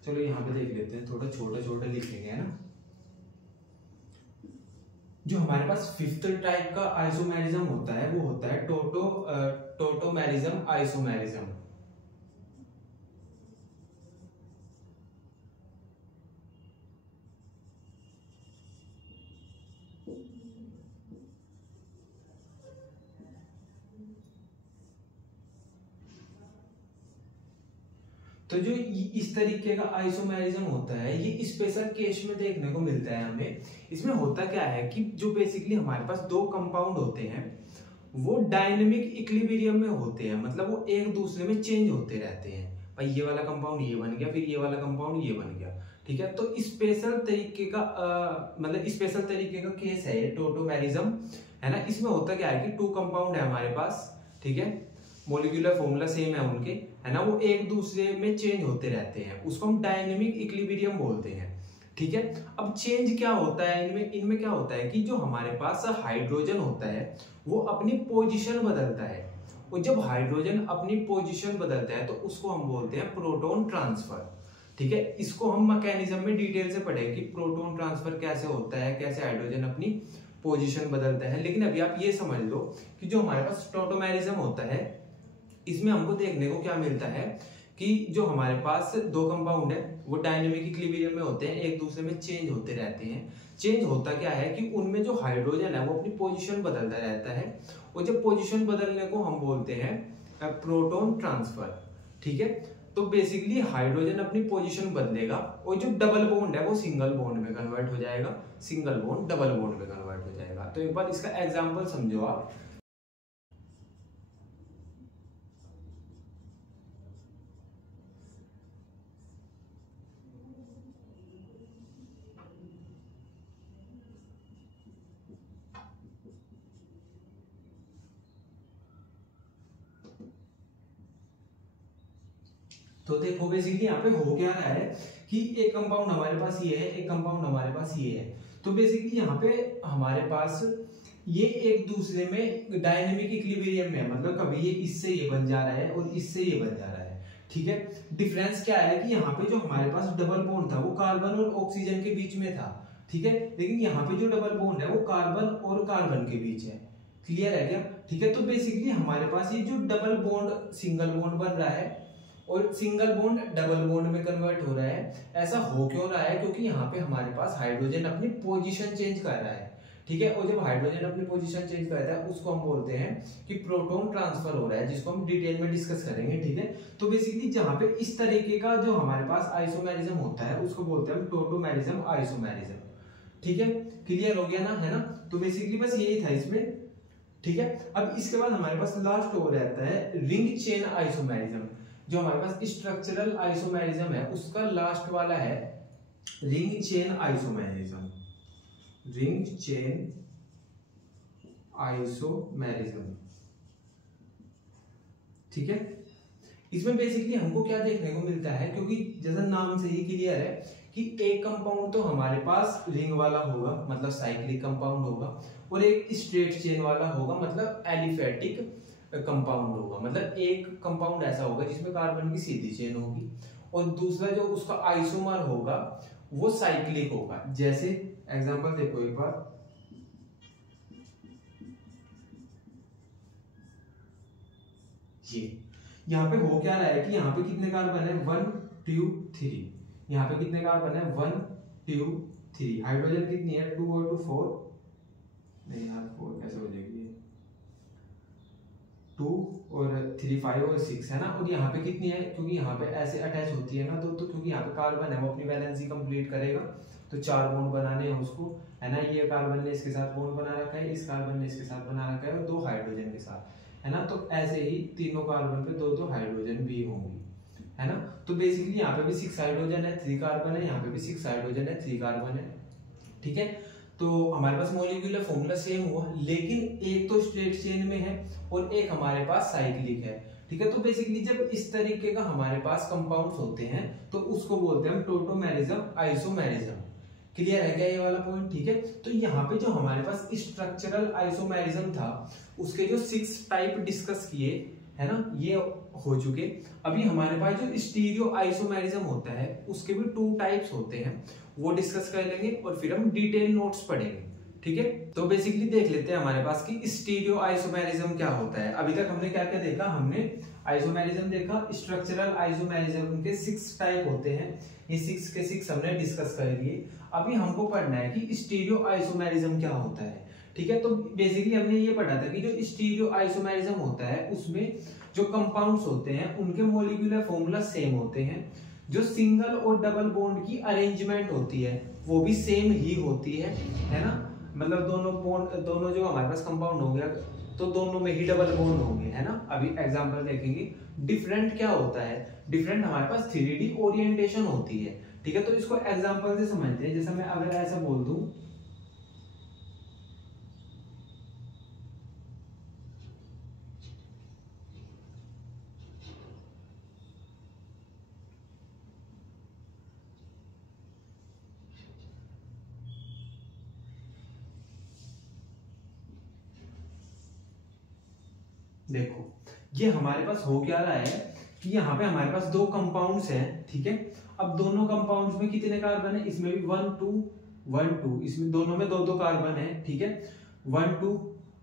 चलो यहाँ पे देख लेते हैं, थोड़ा छोटा लिखेंगे, है ना। जो हमारे पास 5th टाइप का आइसोमेरिज्म होता है वो होता है टोटोमेरिज्म आइसोमेरिज्म। तो जो इस तरीके का आइसोमेरिज्म होता है ये स्पेशल केस में देखने को मिलता है हमें। इसमें होता क्या है कि जो बेसिकली हमारे पास 2 कंपाउंड होते हैं वो डायनेमिक इक्विलिब्रियम में होते हैं, मतलब वो एक दूसरे में चेंज होते रहते हैं। भाई ये वाला कंपाउंड ये बन गया, फिर ये वाला कंपाउंड ये बन गया, ठीक है। तो स्पेशल तरीके का मतलब स्पेशल तरीके का केस है ये टोटोमेरिज्म, है ना। इसमें होता क्या है कि टू कंपाउंड है हमारे पास, ठीक है, मॉलिक्यूलर फॉर्मूला सेम है उनके, है ना, वो एक दूसरे में चेंज होते रहते हैं, उसको हम डायनेमिक इक्विलिब्रियम बोलते हैं, ठीक है। अब चेंज क्या होता है इनमें, इनमें क्या होता है कि जो हमारे पास हाइड्रोजन होता है वो अपनी पोजीशन बदलता है, और जब हाइड्रोजन अपनी पोजीशन बदलता है तो उसको हम बोलते हैं प्रोटॉन ट्रांसफर, ठीक है। इसको हम मैकेनिज्म में डिटेल से पढ़ेंगे कि प्रोटॉन ट्रांसफर कैसे होता है, कैसे हाइड्रोजन अपनी पोजीशन बदलता है। लेकिन अभी आप ये समझ लो कि जो हमारे पास टोटोमेरिज्म होता है इसमें हमको देखने को क्या मिलता है कि जो हमारे पास दो कंपाउंड है वो डायनेमिक इक्विलिब्रियम में होते हैं, एक दूसरे में चेंज होते रहते हैं। चेंज होता क्या है कि उनमें जो हाइड्रोजन है वो अपनी पोजीशन बदलता रहता है, और जब पोजीशन बदलने को हम बोलते हैं प्रोटॉन ट्रांसफर, ठीक है। तो बेसिकली हाइड्रोजन अपनी पोजीशन बदलेगा और जो डबल बॉन्ड है वो सिंगल बॉन्ड में कन्वर्ट हो जाएगा, सिंगल बॉन्ड डबल बॉन्ड में कन्वर्ट हो जाएगा। तो एक बार इसका एग्जांपल समझो आप। तो देखो बेसिकली यहाँ पे हो क्या रहा है कि एक कंपाउंड हमारे पास ये है, एक कंपाउंड हमारे पास ये है। तो बेसिकली यहाँ पे हमारे पास ये एक दूसरे में डायनेमिक इक्विलिब्रियम में, मतलब कभी ये इससे ये बन जा रहा है और इससे ये बन जा रहा है, ठीक है। डिफरेंस क्या है कि यहाँ पे जो हमारे पास डबल बॉन्ड था वो कार्बन और ऑक्सीजन के बीच में था, ठीक है, लेकिन यहाँ पे जो डबल बॉन्ड है वो कार्बन और कार्बन के बीच है। क्लियर है क्या? ठीक है। तो बेसिकली हमारे पास ये जो डबल बॉन्ड सिंगल बॉन्ड बन रहा है और सिंगल बॉन्ड डबल बॉन्ड में कन्वर्ट हो रहा है, ऐसा हो क्यों रहा है? क्योंकि यहाँ पे हमारे पास हाइड्रोजन अपनी पोजीशन चेंज कर रहा है, ठीक है। और जब हाइड्रोजन अपनी पोजीशन चेंज करता है उसको हम बोलते हैं कि प्रोटॉन ट्रांसफर हो रहा है, जिसको हम डिटेल में डिस्कस करेंगे, ठीक है। तो बेसिकली जहाँ पे इस तरीके का जो हमारे पास आइसोमेरिज्म होता है उसको बोलते हैं हम टोटोमेरिज्म, आइसोमेरिज्म, ठीक है। क्लियर हो गया ना, है ना। तो बेसिकली बस यही था इसमें, ठीक है। अब इसके बाद हमारे पास लास्ट हो रहता है रिंग चेन आइसोमेरिज्म। जो हमारे पास स्ट्रक्चरल आइसोमेरिज्म है उसका लास्ट वाला है ring chain isomerism, ring chain isomerism, ठीक है। इसमें बेसिकली हमको क्या देखने को मिलता है, क्योंकि जैसा नाम से ही क्लियर है कि एक कंपाउंड तो हमारे पास रिंग वाला होगा मतलब साइक्लिक कंपाउंड होगा, और एक स्ट्रेट चेन वाला होगा मतलब एलिफेटिक कंपाउंड होगा। मतलब एक कंपाउंड ऐसा होगा जिसमें कार्बन की सीधी चेन होगी, और दूसरा जो उसका आइसोमर होगा वो साइक्लिक होगा। जैसे एग्जांपल देखो एक बार, ये यहाँ पे हो क्या रहा है कि यहाँ पे कितने कार्बन है, 1 2 3, यहाँ पे कितने कार्बन है, 1 2 3, हाइड्रोजन कितनी है, 2 और 2 4, नहीं यार 4 कैसे हो जाएगी, 2 और 3 5 और 6 है ना। और यहाँ पे कितनी है, क्योंकि यहाँ पे ऐसे अटैच होती है ना, तो क्योंकि यहाँ पे कार्बन है वो अपनी वैलेंसी कंप्लीट करेगा, तो 4 बॉन्ड बनाने हैं उसको, है ना। ये कार्बन ने इसके साथ बॉन्ड बना रखा है, इस कार्बन ने इसके साथ बना रखा है, और 2 हाइड्रोजन के साथ, है ना। तो ऐसे ही तीनों कार्बन पे 2 हाइड्रोजन भी होंगी, है ना। तो बेसिकली यहाँ पे भी 6 हाइड्रोजन है, 3 कार्बन है, यहाँ पे भी 6 हाइड्रोजन है, 3 कार्बन है, ठीक है। तो हमारे पास मॉलिक्यूलर फॉर्मूला सेम हुआ, लेकिन एक तो स्ट्रेट चेन में है और एक हमारे पास साइक्लिक है, ठीक है। तो बेसिकली जब इस तरीके का हमारे पास कंपाउंड्स होते हैं तो उसको बोलते हैं हम टोटोमेरिज्म, आइसोमेरिज्म। क्लियर है क्या ये वाला पॉइंट? ठीक है। तो यहाँ पे जो हमारे पास स्ट्रक्चरल आइसोमेरिज्म था उसके जो 6 टाइप डिस्कस किए, है ना, ये हो चुके। अभी हमारे पास जो स्टीरियो आइसोमेरिज्म होता है उसके भी 2 टाइप्स होते हैं, वो डिस्कस कर लेंगे और फिर हम डिटेल नोट्स पढ़ेंगे, ठीक है। तो बेसिकली देख लेते हैं हमारे पास कि स्टीरियो आइसोमेरिज्म क्या होता है। अभी तक हमने क्या क्या देखा, हमने आइसोमेरिज्म देखा, स्ट्रक्चरल आइसोमेरिज्म के 6 टाइप होते हैं, ये 6 के 6 हमने डिस्कस कर लिए। अभी हमको पढ़ना है कि स्टीरियो आइसोमेरिज्म क्या होता है, ठीक है। तो बेसिकली हमने ये पढ़ा था कि जो स्टीरियो आइसोमेरिज्म होता है उसमें जो कंपाउंड्स होते हैं उनके मॉलिक्यूलर फॉर्मूला सेम होते हैं, जो सिंगल और डबल बॉन्ड की अरेंजमेंट होती है वो भी सेम ही होती है ना। मतलब दोनों जो हमारे पास कंपाउंड हो गया तो दोनों में ही डबल बॉन्ड होंगे, है ना। अभी एग्जांपल देखेंगे। डिफरेंट क्या होता है, डिफरेंट हमारे पास 3D ओरिएंटेशन होती है, ठीक है, तो इसको एग्जांपल से समझते हैं। जैसे मैं अगर ऐसा बोल दूं, देखो ये हमारे पास हो क्या रहा है कि यहाँ पे हमारे पास दो कंपाउंड्स हैं, ठीक है। अब दोनों कंपाउंड्स में कितने कार्बन है, इसमें भी 1 2 1 2, इसमें दोनों में दो दो कार्बन है, ठीक है। 1 2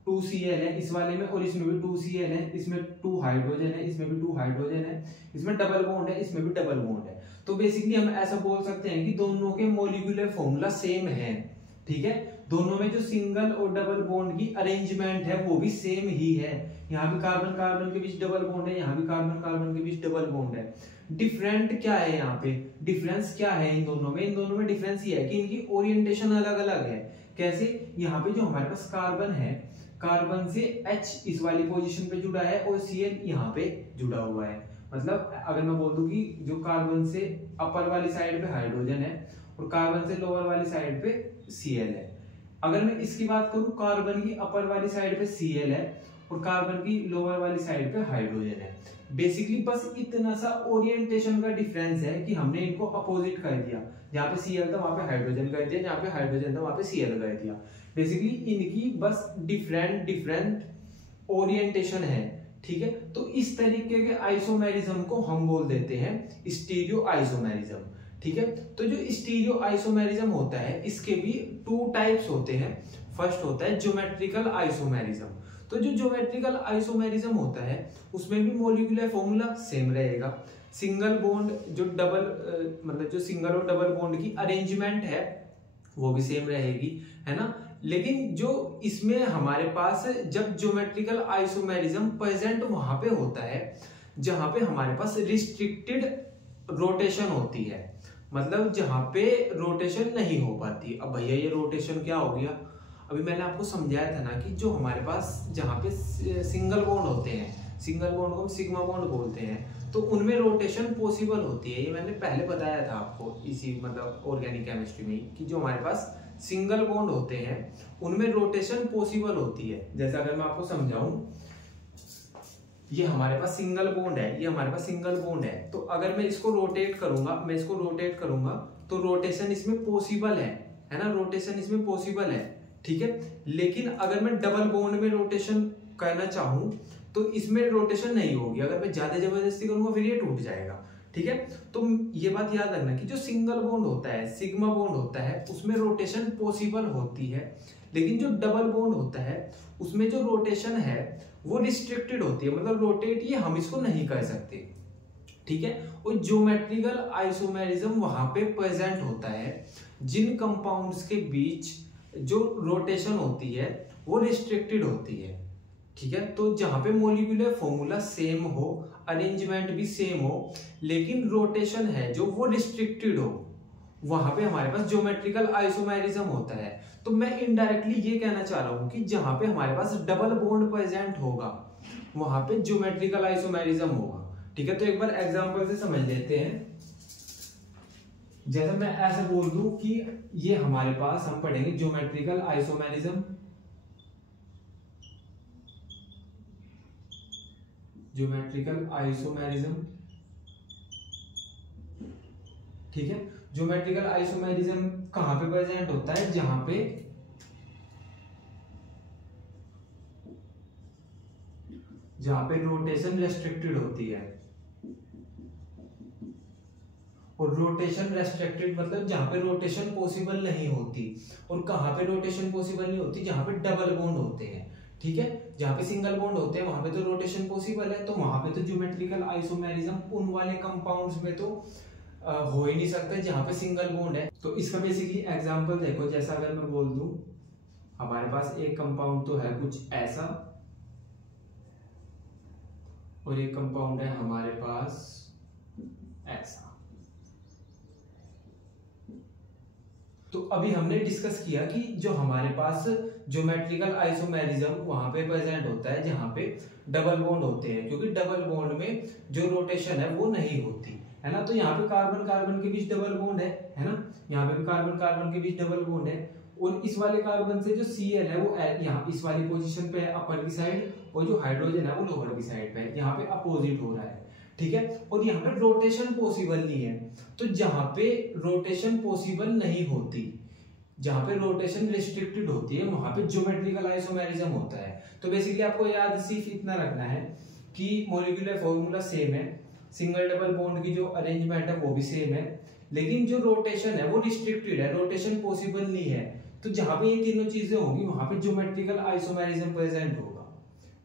2 Cl है इस वाले में, और इसमें भी 2 Cl है, इसमें 2 हाइड्रोजन है, इसमें भी 2 हाइड्रोजन है, इसमें डबल बॉन्ड है, इसमें भी डबल बॉन्ड है। तो बेसिकली हम ऐसा बोल सकते हैं कि दोनों के मॉलिक्यूलर फॉर्मूला सेम है, ठीक है। दोनों में जो सिंगल और डबल बॉन्ड की अरेंजमेंट है वो भी सेम ही है। यहाँ भी कार्बन कार्बन के बीच डबल बॉन्ड है, यहाँ भी कार्बन कार्बन के बीच डबल बॉन्ड है। डिफरेंट क्या है यहाँ पे, डिफरेंस क्या है इन दोनों में? इन दोनों में डिफरेंस ये है कि इनकी ओरिएंटेशन अलग अलग है। कैसे? यहाँ पे जो हमारे पास कार्बन है, कार्बन से H इस वाली पोजीशन पे जुड़ा है और Cl यहाँ पे जुड़ा हुआ है। मतलब अगर मैं बोल दूं कि जो कार्बन से अपर वाली साइड पे हाइड्रोजन है और कार्बन से लोअर वाली साइड पे Cl है। अगर मैं इसकी बात करूं, कार्बन की अपर वाली साइड पे Cl है और कार्बन की लोअर वाली साइड पे हाइड्रोजन है। बेसिकली बस इतना सा ओरिएंटेशन का डिफरेंस है कि हमने इनको अपोजिट कर दिया। जहाँ पे Cl था वहां पे हाइड्रोजन कर दिया, जहाँ पे हाइड्रोजन था वहां पे Cl कर दिया। बेसिकली इनकी बस डिफरेंट ओरिएंटेशन है, ठीक है। तो इस तरीके के आइसोमेरिज्म को हम बोल देते हैं स्टीरियो आइसोमेरिज्म, ठीक है। तो जो स्टीरियो आइसोमेरिज्म होता है इसके भी 2 टाइप्स होते हैं। फर्स्ट होता है ज्योमेट्रिकल आइसोमेरिज्म। तो जो ज्योमेट्रिकल आइसोमेरिज्म होता है उसमें भी मॉलिक्यूलर फॉर्मूला सेम रहेगा। सिंगल बॉन्ड जो डबल मतलब जो सिंगल और डबल बॉन्ड की अरेंजमेंट है वो भी सेम रहेगी, है ना। लेकिन जो इसमें हमारे पास जब ज्योमेट्रिकल आइसोमेरिज्म प्रेजेंट वहां पे होता है जहां पे हमारे पास रिस्ट्रिक्टेड रोटेशन होती है, मतलब जहां पे रोटेशन नहीं हो पाती। अब भैया ये रोटेशन क्या हो गया? अभी मैंने आपको समझाया था ना कि जो हमारे पास जहां पे सिंगल बॉन्ड होते हैं, सिंगल बॉन्ड को हम सिग्मा बॉन्ड बोलते हैं, तो उनमें रोटेशन पॉसिबल होती है। ये मैंने पहले बताया था आपको इसी मतलब ऑर्गेनिक केमिस्ट्री में कि जो हमारे पास सिंगल बॉन्ड होते हैं उनमें रोटेशन पॉसिबल होती है। जैसे अगर मैं आपको समझाऊं, ये हमारे पास सिंगल बॉन्ड है, ये हमारे पास सिंगल बॉन्ड है, तो अगर मैं इसको रोटेट करूंगा, मैं इसको रोटेट करूंगा तो रोटेशन इसमें पॉसिबल है ना, रोटेशन इसमें पॉसिबल है, ठीक है। लेकिन अगर मैं डबल बॉन्ड में रोटेशन करना चाहूं तो इसमें रोटेशन नहीं होगी। अगर मैं ज्यादा जबरदस्ती करूंगा फिर ये टूट जाएगा, ठीक है। तो ये बात याद रखना कि जो सिंगल बॉन्ड होता है, सिग्मा बॉन्ड होता है, उसमें रोटेशन पॉसिबल होती है। लेकिन जो डबल बॉन्ड होता है उसमें जो रोटेशन है वो रिस्ट्रिक्टेड होती है, मतलब रोटेट ये हम इसको नहीं कर सकते, ठीक है। और ज्योमेट्रिकल आइसोमेरिज्म वहां पे प्रेजेंट होता है जिन कंपाउंड्स के बीच जो रोटेशन होती है वो रिस्ट्रिक्टेड होती है, ठीक है। तो जहां पे मॉलिक्यूलर फॉर्मूला सेम हो, अरेंजमेंट भी सेम हो, लेकिन रोटेशन है जो वो रिस्ट्रिक्टेड हो, वहां पे हमारे पास ज्योमेट्रिकल आइसोमेरिज्म होता है। तो मैं इनडायरेक्टली ये कहना चाह रहा हूं कि जहां पे हमारे पास डबल बॉन्ड प्रेजेंट होगा वहां पे ज्योमेट्रिकल आइसोमेरिज्म होगा, ठीक है। तो एक बार एग्जांपल से समझ लेते हैं। जैसे मैं ऐसे बोल दूं कि ये हमारे पास हम पढ़ेंगे ज्योमेट्रिकल आइसोमेरिज्म, ज्योमेट्रिकल आइसोमेरिज्म, ठीक है। ज्योमेट्रिकल आइसोमेरिज्म कहां पे प्रेजेंट होता है? जहां पे रोटेशन रेस्ट्रिक्टेड होती है। और रोटेशन रेस्ट्रिक्टेड मतलब जहां पे रोटेशन पॉसिबल नहीं होती। और कहां पे रोटेशन पॉसिबल नहीं होती? जहां पे डबल बॉन्ड होते हैं, ठीक है। जहां पे सिंगल बॉन्ड होते हैं वहां पे तो रोटेशन पॉसिबल है, तो वहां पे तो ज्योमेट्रिकल आइसोमेरिज्म उन वाले कंपाउंड्स में तो हो ही नहीं सकता जहां पे सिंगल बॉन्ड है। तो इसका बेसिकली एग्जांपल देखो, जैसा अगर मैं बोल दूं हमारे पास एक कंपाउंड तो है कुछ ऐसा और एक कंपाउंड है हमारे पास ऐसा। तो अभी हमने डिस्कस किया कि जो हमारे पास ज्योमेट्रिकल आइसोमेरिज्म वहां पे प्रेजेंट होता है जहां पे डबल बॉन्ड होते हैं, क्योंकि डबल बॉन्ड में जो रोटेशन है वो नहीं होती, है ना। तो यहाँ पे कार्बन कार्बन के बीच डबल बॉन्ड है ना, यहाँ पे भी कार्बन कार्बन के बीच डबल बॉन्ड है, और इस वाले कार्बन से जो Cl है वो यहाँ इस वाली पोजीशन पे है अपर की साइड, और जो हाइड्रोजन है वो लोअर की साइड पे है, यहाँ पे अपोजिट हो रहा है, ठीक है। और यहाँ पे रोटेशन पॉसिबल नहीं है, तो जहां पे रोटेशन पॉसिबल नहीं होती, जहां पे रोटेशन रिस्ट्रिक्टेड होती है, वहां पे ज्योमेट्रिकल आइसोमेरिज्म होता है। तो बेसिकली आपको याद सिर्फ इतना रखना है कि मॉलिक्यूलर फॉर्मूला सेम है, सिंगल डबल बॉन्ड की जो अरेंजमेंट है वो भी सेम है, लेकिन जो रोटेशन है वो रिस्ट्रिक्टेड है, रोटेशन पॉसिबल नहीं है। तो जहां पे ये तीनों चीजें होंगी वहां पे ज्योमेट्रिकल आइसोमेरिज्म प्रेजेंट होगा।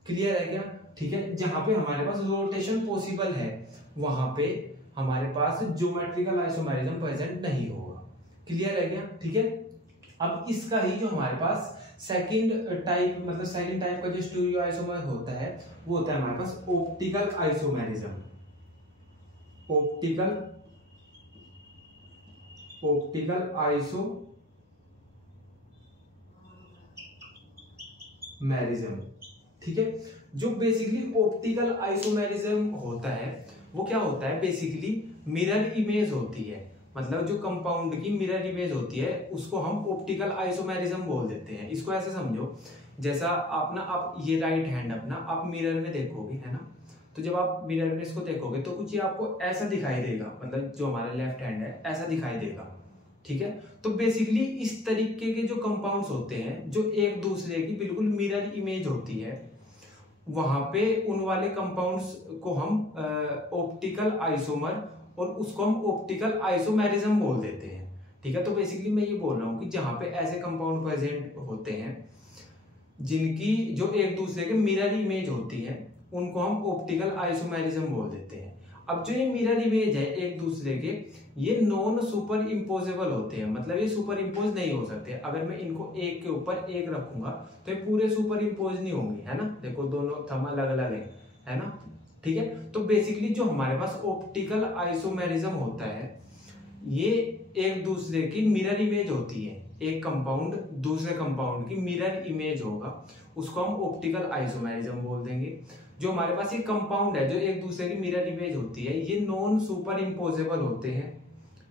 क्लियर है क्या? ठीक है। जहां पे हमारे पास रोटेशन पॉसिबल है वहां पे हमारे पास ज्योमेट्रिकल आइसोमेरिज्म प्रेजेंट नहीं होगा। क्लियर है क्या? ठीक है। अब इसका ही जो हमारे पास सेकंड टाइप, मतलब सेकंड टाइप का जो स्टीरियो आइसोमर होता है वो होता है हमारे पास ऑप्टिकल आइसोमेरिज्म। ऑप्टिकल आइसोमेरिज्म, ठीक है। जो बेसिकली ऑप्टिकल आइसोमेरिज्म होता है वो क्या होता है, बेसिकली मिरर इमेज होती है, मतलब जो कंपाउंड की मिरर इमेज होती है उसको हम ऑप्टिकल आइसोमेरिज्म बोल देते हैं। इसको ऐसे समझो, जैसा आप ये राइट हैंड अपना आप मिरर में देखोगे, है ना, तो जब आप मिरर में इसको देखोगे तो कुछ ये आपको ऐसा दिखाई देगा, मतलब जो हमारा लेफ्ट हैंड है ऐसा दिखाई देगा, ठीक है। तो बेसिकली इस तरीके के जो कंपाउंड्स होते हैं जो एक दूसरे की बिल्कुल मिरर इमेज होती है, वहां पे उन वाले कंपाउंड्स को हम ऑप्टिकल आइसोमर और उसको हम ऑप्टिकल आइसोमेरिज्म बोल देते हैं, ठीक है। तो बेसिकली मैं ये बोल रहा हूँ कि जहां पे ऐसे कंपाउंड प्रेजेंट होते हैं जिनकी जो एक दूसरे के मिरर इमेज होती है उनको हम ऑप्टिकल आइसोमेरिज्म बोल देते हैं। अब जो ये मिरर इमेज है एक दूसरे के, ये नॉन सुपर इम्पोजेबल होते हैं, मतलब ये सुपर इम्पोज नहीं हो सकते। अगर मैं इनको एक के ऊपर एक रखूंगा तो ये पूरे सुपर इम्पोज नहीं होंगे, है ना। देखो दोनों थंब अलग अलग है ना, ठीक है। तो बेसिकली जो हमारे पास ऑप्टिकल आइसोमेरिज्म होता है ये एक दूसरे की मिरर इमेज होती है, एक कंपाउंड दूसरे कंपाउंड की मिरर इमेज होगा, उसको हम ऑप्टिकल आइसोमेरिज्म बोल देंगे। जो हमारे पास ये कंपाउंड है जो एक दूसरे की मिरर इमेज होती है ये नॉन सुपर इम्पोजेबल होते हैं,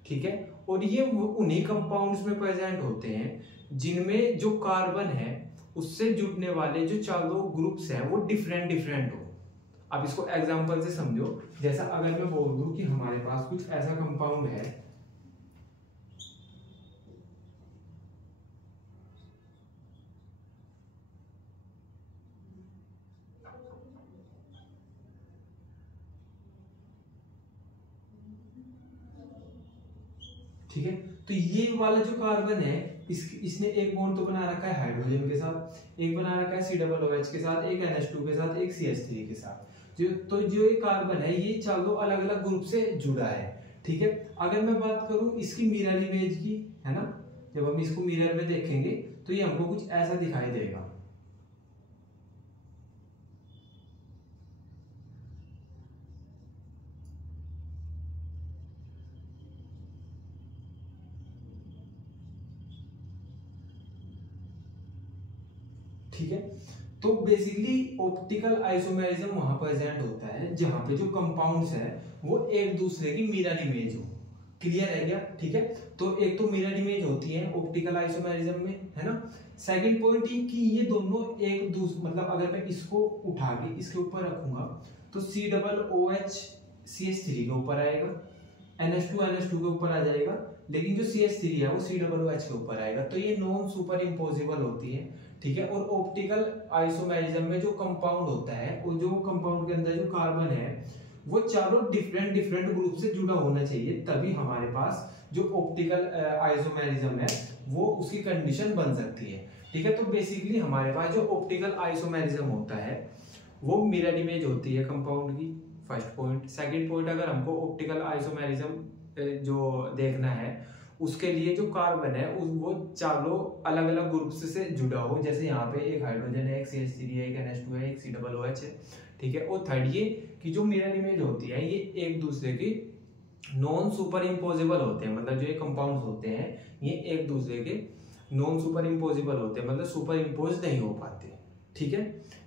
ठीक है। और ये उन्हीं कंपाउंड्स में प्रेजेंट होते हैं जिनमें जो कार्बन है उससे जुड़ने वाले जो चारों ग्रुप्स हैं वो डिफरेंट डिफरेंट हो। अब इसको एग्जांपल से समझो, जैसा अगर मैं बोल दूं कि हमारे पास कुछ ऐसा कंपाउंड है, ठीक है। तो ये वाला जो कार्बन है इसने एक बॉन्ड तो बना रखा है हाइड्रोजन के साथ, एक बना रखा है COOH के साथ, एक NH2 के साथ, एक CH3 के साथ। तो जो ये कार्बन है ये चारों अलग अलग ग्रुप से जुड़ा है, ठीक है। अगर मैं बात करूं इसकी मिरर इमेज की, है ना, जब हम इसको मिरर में देखेंगे तो ये हमको कुछ ऐसा दिखाई देगा, ठीक है। तो बेसिकली ऑप्टिकल आइसोमेरिज्म वहां प्रेजेंट होता है जहां पे जो कंपाउंड्स है वो एक दूसरे की मिरर इमेज हो। क्लियर है क्या? ठीक है। तो एक तो मिरर इमेज होती है ऑप्टिकल आइसोमेरिज्म में, है ना। सेकंड पॉइंट ये कि ये दोनों एक दूसरे, मतलब अगर मैं इसको उठा के इसके ऊपर रखूंगा तो COOH CH3 के ऊपर आएगा, NH2 के ऊपर आ जाएगा, लेकिन जो CH3 है वो COOH के ऊपर आएगा। तो ये नॉन सुपर इम्पोजिबल होती है, ठीक है। और ऑप्टिकल आइसोमेरिज्म में जो कंपाउंड होता है और जो कंपाउंड के अंदर जो कार्बन है वो चारों डिफरेंट डिफरेंट ग्रुप से जुड़ा होना चाहिए, तभी हमारे पास जो ऑप्टिकल आइसोमेरिज्म है वो उसकी कंडीशन बन सकती है, ठीक है। तो बेसिकली हमारे पास जो ऑप्टिकल आइसोमेरिज्म होता है वो मिरर इमेज होती है कंपाउंड की, फर्स्ट पॉइंट। सेकंड पॉइंट, अगर हमको ऑप्टिकल आइसोमेरिज्म जो देखना है उसके लिए जो कार्बन है वो चारों अलग अलग ग्रुप से जुड़ा हो, जैसे यहाँ पे एक हाइड्रोजन है, एक CH3 है, एक NH2 है, एक COOH है, ठीक है। और थर्ड ये कि जो मिरर इमेज होती है ये एक दूसरे की नॉन सुपर इम्पोजिबल होते हैं, मतलब जो ये कंपाउंड्स होते हैं ये एक दूसरे के नॉन सुपर इम्पोजिबल होते हैं, मतलब सुपर इम्पोज नहीं हो पाते, ठीक है।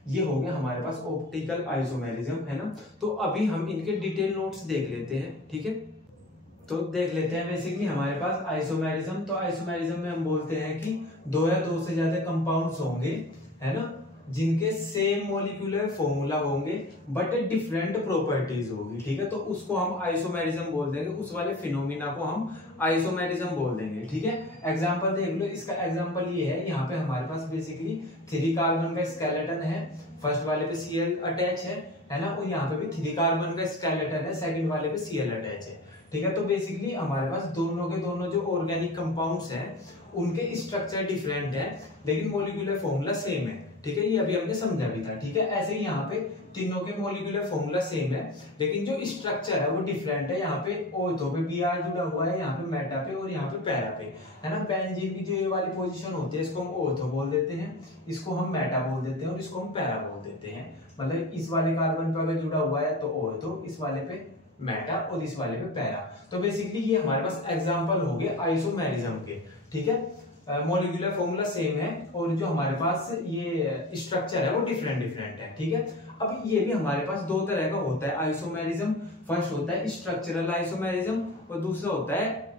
ये हो गया हमारे पास ऑप्टिकल आइसोमेरिज्म, है ना। तो अभी हम इनके डिटेल नोट्स देख लेते हैं, ठीक है। तो देख लेते हैं बेसिकली हमारे पास आइसोमेरिज्म। तो आइसोमेरिज्म में हम बोलते हैं कि दो या दो से ज्यादा कंपाउंड्स होंगे, है ना, जिनके सेम मॉलिक्यूलर फॉर्मूला होंगे बट डिफरेंट प्रॉपर्टीज होगी, ठीक है। तो उसको हम आइसोमेरिज्म बोल देंगे, उस वाले फिनोमिना को हम आइसोमेरिज्म बोल देंगे, ठीक है। एग्जांपल देख लो, इसका एग्जांपल ये है, यहाँ पे हमारे पास बेसिकली 3 कार्बन का स्केलेटन है, फर्स्ट वाले पे Cl अटैच है ना, और यहाँ पे भी 3 कार्बन का स्केलेटन है, सेकंड वाले पे Cl अटैच है, ठीक है। तो बेसिकली हमारे पास दोनों के दोनों जो ऑर्गेनिक कंपाउंड्स हैं उनके स्ट्रक्चर डिफरेंट है लेकिन मॉलिक्यूलर फॉर्मूला सेम है, ठीक है। ये अभी हमने समझा भी था, ठीक है। ऐसे ही यहाँ पे तीनों के मॉलिक्यूलर फॉर्मूला सेम है लेकिन जो स्ट्रक्चर है वो डिफरेंट है। यहाँ पे ऑर्थो पे Br जुड़ा हुआ है, यहाँ पे मेटा पे और यहाँ पे पैरा पे, है ना। बेंजीन की जो ये वाली पोजीशन होती है इसको हम ऑर्थो बोल देते हैं, इसको हम मेटा बोल देते हैं और इसको हम पैरा बोल देते हैं। मतलब इस वाले कार्बन पे अगर जुड़ा हुआ है तो ऑर्थो, इस वाले पे मेटा और इस वाले पे पैरा। तो बेसिकली ये हमारे पास एग्जांपल हो गए आइसोमेरिज्म के, ठीक है। मॉलिक्यूलर फॉर्मूला सेम है और जो हमारे पास ये स्ट्रक्चर है वो डिफरेंट है, ठीक है। अब ये भी हमारे पास दो तरह का होता है आइसोमेरिज्म। फर्स्ट होता है स्ट्रक्चरल आइसोमेरिज्म और दूसरा होता है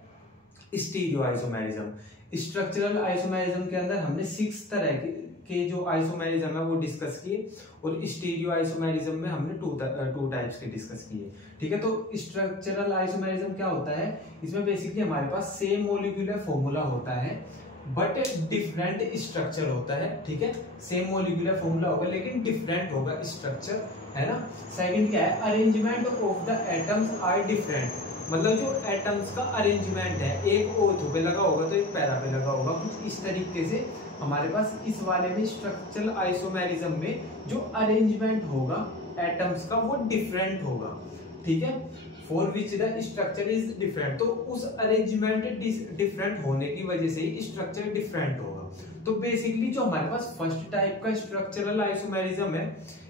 स्टीरियो आइसोमेरिज्म। स्ट्रक्चरल आइसोमेरिज्म के अंदर हमने 6 तरह के जो आइसोमेरिज्म है वो डिस्कस किए और स्टीरियो आइसोमेरिज्म में हमने टू टाइप्स के डिस्कस किए, ठीक है। तो स्ट्रक्चरल आइसोमेरिज्म क्या होता है, इसमें बेसिकली हमारे पास सेम मॉलिक्यूलर फॉर्मूला होता है बट डिफरेंट स्ट्रक्चर होता है, ठीक है। सेम मॉलिक्यूलर फॉर्मूला होगा लेकिन डिफरेंट होगा स्ट्रक्चर, है ना। सेकंड क्या है, arrangement of the atoms are different. मतलब जो एटम्स का अरेंजमेंट है, एक ऑर्थो पे लगा होगा तो एक पैरा पे लगा होगा, कुछ इस तरीके से हमारे पास इस वाले में स्ट्रक्चरल आइसोमेरिज्म में जो अरेंजमेंट होगा एटम्स का वो डिफरेंट होगा, ठीक है। For which the structure is different, तो उस अरेंजमेंट डिफरेंट होने की वजह से ही स्ट्रक्चर डिफरेंट होगा। तो बेसिकली जो हमारे पास फर्स्ट टाइप का स्ट्रक्चरल आइसोमेरिज्म है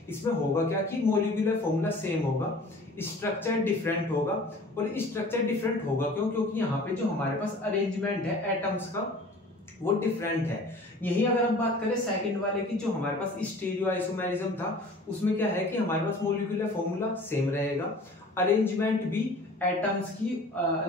इसमें होगा क्या कि मॉलिक्यूलर फॉर्मूला सेम होगा, स्ट्रक्चर डिफरेंट होगा। और स्ट्रक्चर डिफरेंट होगा क्यों, क्योंकि यहाँ पे जो हमारे पास अरेंजमेंट है एटम्स का वो डिफरेंट है। यही अगर हम बात करें सेकंड वाले की, जो हमारे पास स्टीरियो आइसोमेरिज्म था, उसमें क्या है कि हमारे पास मॉलिक्यूलर फॉर्मूला सेम रहेगा, अरेंजमेंट भी एटम्स की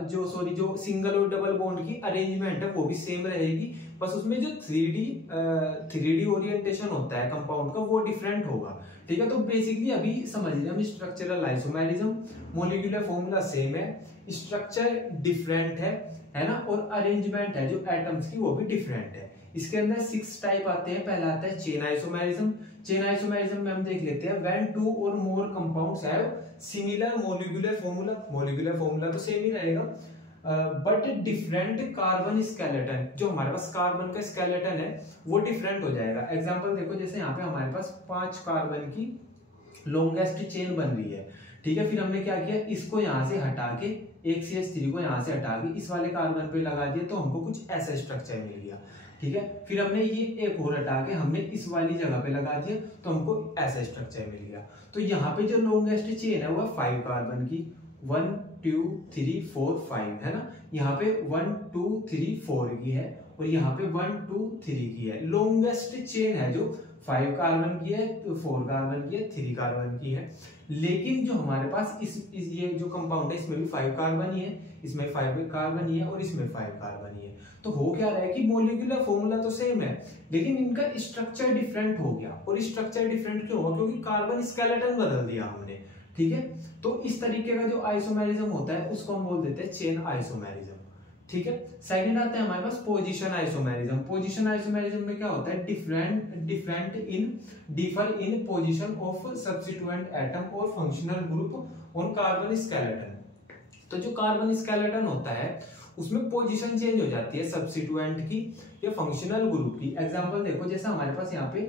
जो सिंगल और डबल बॉन्ड की अरेंजमेंट है वो भी सेम रहेगी, बस उसमें जो 3D ओरिएंटेशन होता है कंपाउंड का वो डिफरेंट होगा, ठीक है। तो बेसिकली अभी समझ रहे हम structural isomerism, molecular formula same है, स्ट्रक्चर डिफरेंट है ना, और अरेंजमेंट है जो एटम्स की वो भी डिफरेंट है। इसके अंदर 6 टाइप आते हैं। पहला आता है चेन आइसोमेरिज्म। चेन आइसोमेरिज्म में हम देख लेते हैं व्हेन 2 और more compounds have similar molecular formula, molecular formula तो सेम ही रहेगा बट डिफरेंट कार्बन स्केलेटन, जो हमारे पास कार्बन का स्केलेटन है वो डिफरेंट हो जाएगा। एग्जांपल देखो, जैसे यहाँ पे हमारे पास 5 कार्बन की लॉन्गेस्ट चेन बन रही है, ठीक है। फिर हमने क्या किया, इसको यहाँ से हटा के एक CH3 को यहाँ से हटा के इस वाले कार्बन पे लगा दिया तो हमको कुछ ऐसा स्ट्रक्चर मिल गया, ठीक है। फिर हमने ये एक और हटा के हमने इस वाली जगह पे लगा दिया तो हमको ऐसा स्ट्रक्चर मिल गया। तो यहाँ पे जो लॉन्गेस्ट चेन है वो 5 कार्बन की, 1 2 3 4 5, है ना। यहाँ पे 1 2 3 4 की है और यहाँ पे 1 2 3 की है। लॉन्गेस्ट चेन है जो 5 कार्बन की है, तो 4 कार्बन की है, 3 कार्बन की है। लेकिन जो हमारे पास इस ये जो कंपाउंड है इसमें भी 5 कार्बन ही है, इसमें 5 कार्बन ही है और इसमें 5 कार्बन ही है। तो हो क्या रहा है कि मॉलिक्यूलर फॉर्मूला तो सेम है लेकिन इनका स्ट्रक्चर डिफरेंट हो गया। और स्ट्रक्चर डिफरेंट क्यों हुआ, क्योंकि कार्बन स्केलेटन बदल दिया हमने, ठीक है। तो इस तरीके का जो आइसोमेरिज्म होता है उसको हम बोल देते हैं चेन आइसोमेरिज्म, ठीक है। सेकंड आता है हमारे पास पोजीशन आइसोमेरिज्म। पोजीशन आइसोमेरिज्म में क्या होता है, differ in position of substituent atom और functional group on carbon skeleton. तो जो कार्बन स्केलेटन होता है उसमें पोजीशन चेंज हो जाती है सब्स्टिट्यूएंट की या फंक्शनल ग्रुप की। एग्जांपल देखो, जैसे हमारे पास यहाँ पे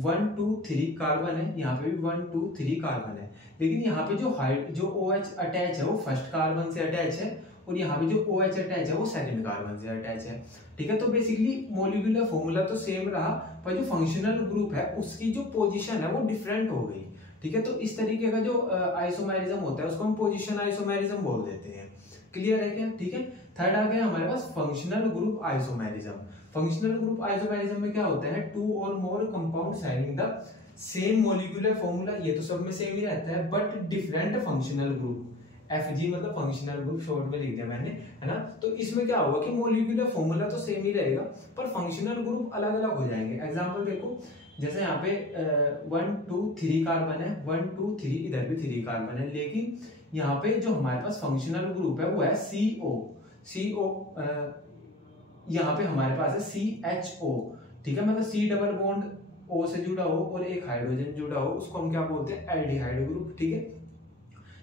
1 2 3 कार्बन है, यहाँ पे भी 1 2 3 कार्बन है, लेकिन यहाँ पे जो OH अटैच है वो फर्स्ट कार्बन से अटैच है और यहाँ पे जो OH अटैच है वो सेकंड कार्बन से अटैच है, ठीक है। तो बेसिकली मॉलिक्यूलर फॉर्मूला तो सेम रहा पर जो फंक्शनल ग्रुप है उसकी जो पोजीशन है वो डिफरेंट हो गई, ठीक है। तो इस तरीके का जो आइसोमेरिज्म होता है उसको हम पोजीशन आइसोमेरिज्म बोल देते हैं। क्लियर है क्या, ठीक है। थर्ड आ गया हमारे पास functional group isomerism. Functional group isomerism में क्या होता है, 2 और more compounds having the same molecular formula, ये तो सब में सेम ही रहता है, but different functional group. Fg मतलब फंक्शनल ग्रुप, शॉर्ट में लिख दिया मैंने, है ना। तो इसमें क्या होगा कि मोलिकुलर फॉर्मूला तो सेम ही रहेगा, पर फंक्शनल ग्रुप अलग अलग हो जाएंगे। एग्जांपल देखो, जैसे यहाँ पे 1 2 3 कार्बन है, 1 2 3, इधर भी 3 कार्बन है, लेकिन यहाँ पे जो हमारे पास फंक्शनल ग्रुप है वो है CO। यहाँ पे हमारे पास है CHO, ठीक है। मतलब C डबल बॉन्ड O से जुड़ा हो और एक हाइड्रोजन जुड़ा हो, उसको हम क्या बोलते हैं, एल्डिहाइड ग्रुप, ठीक है।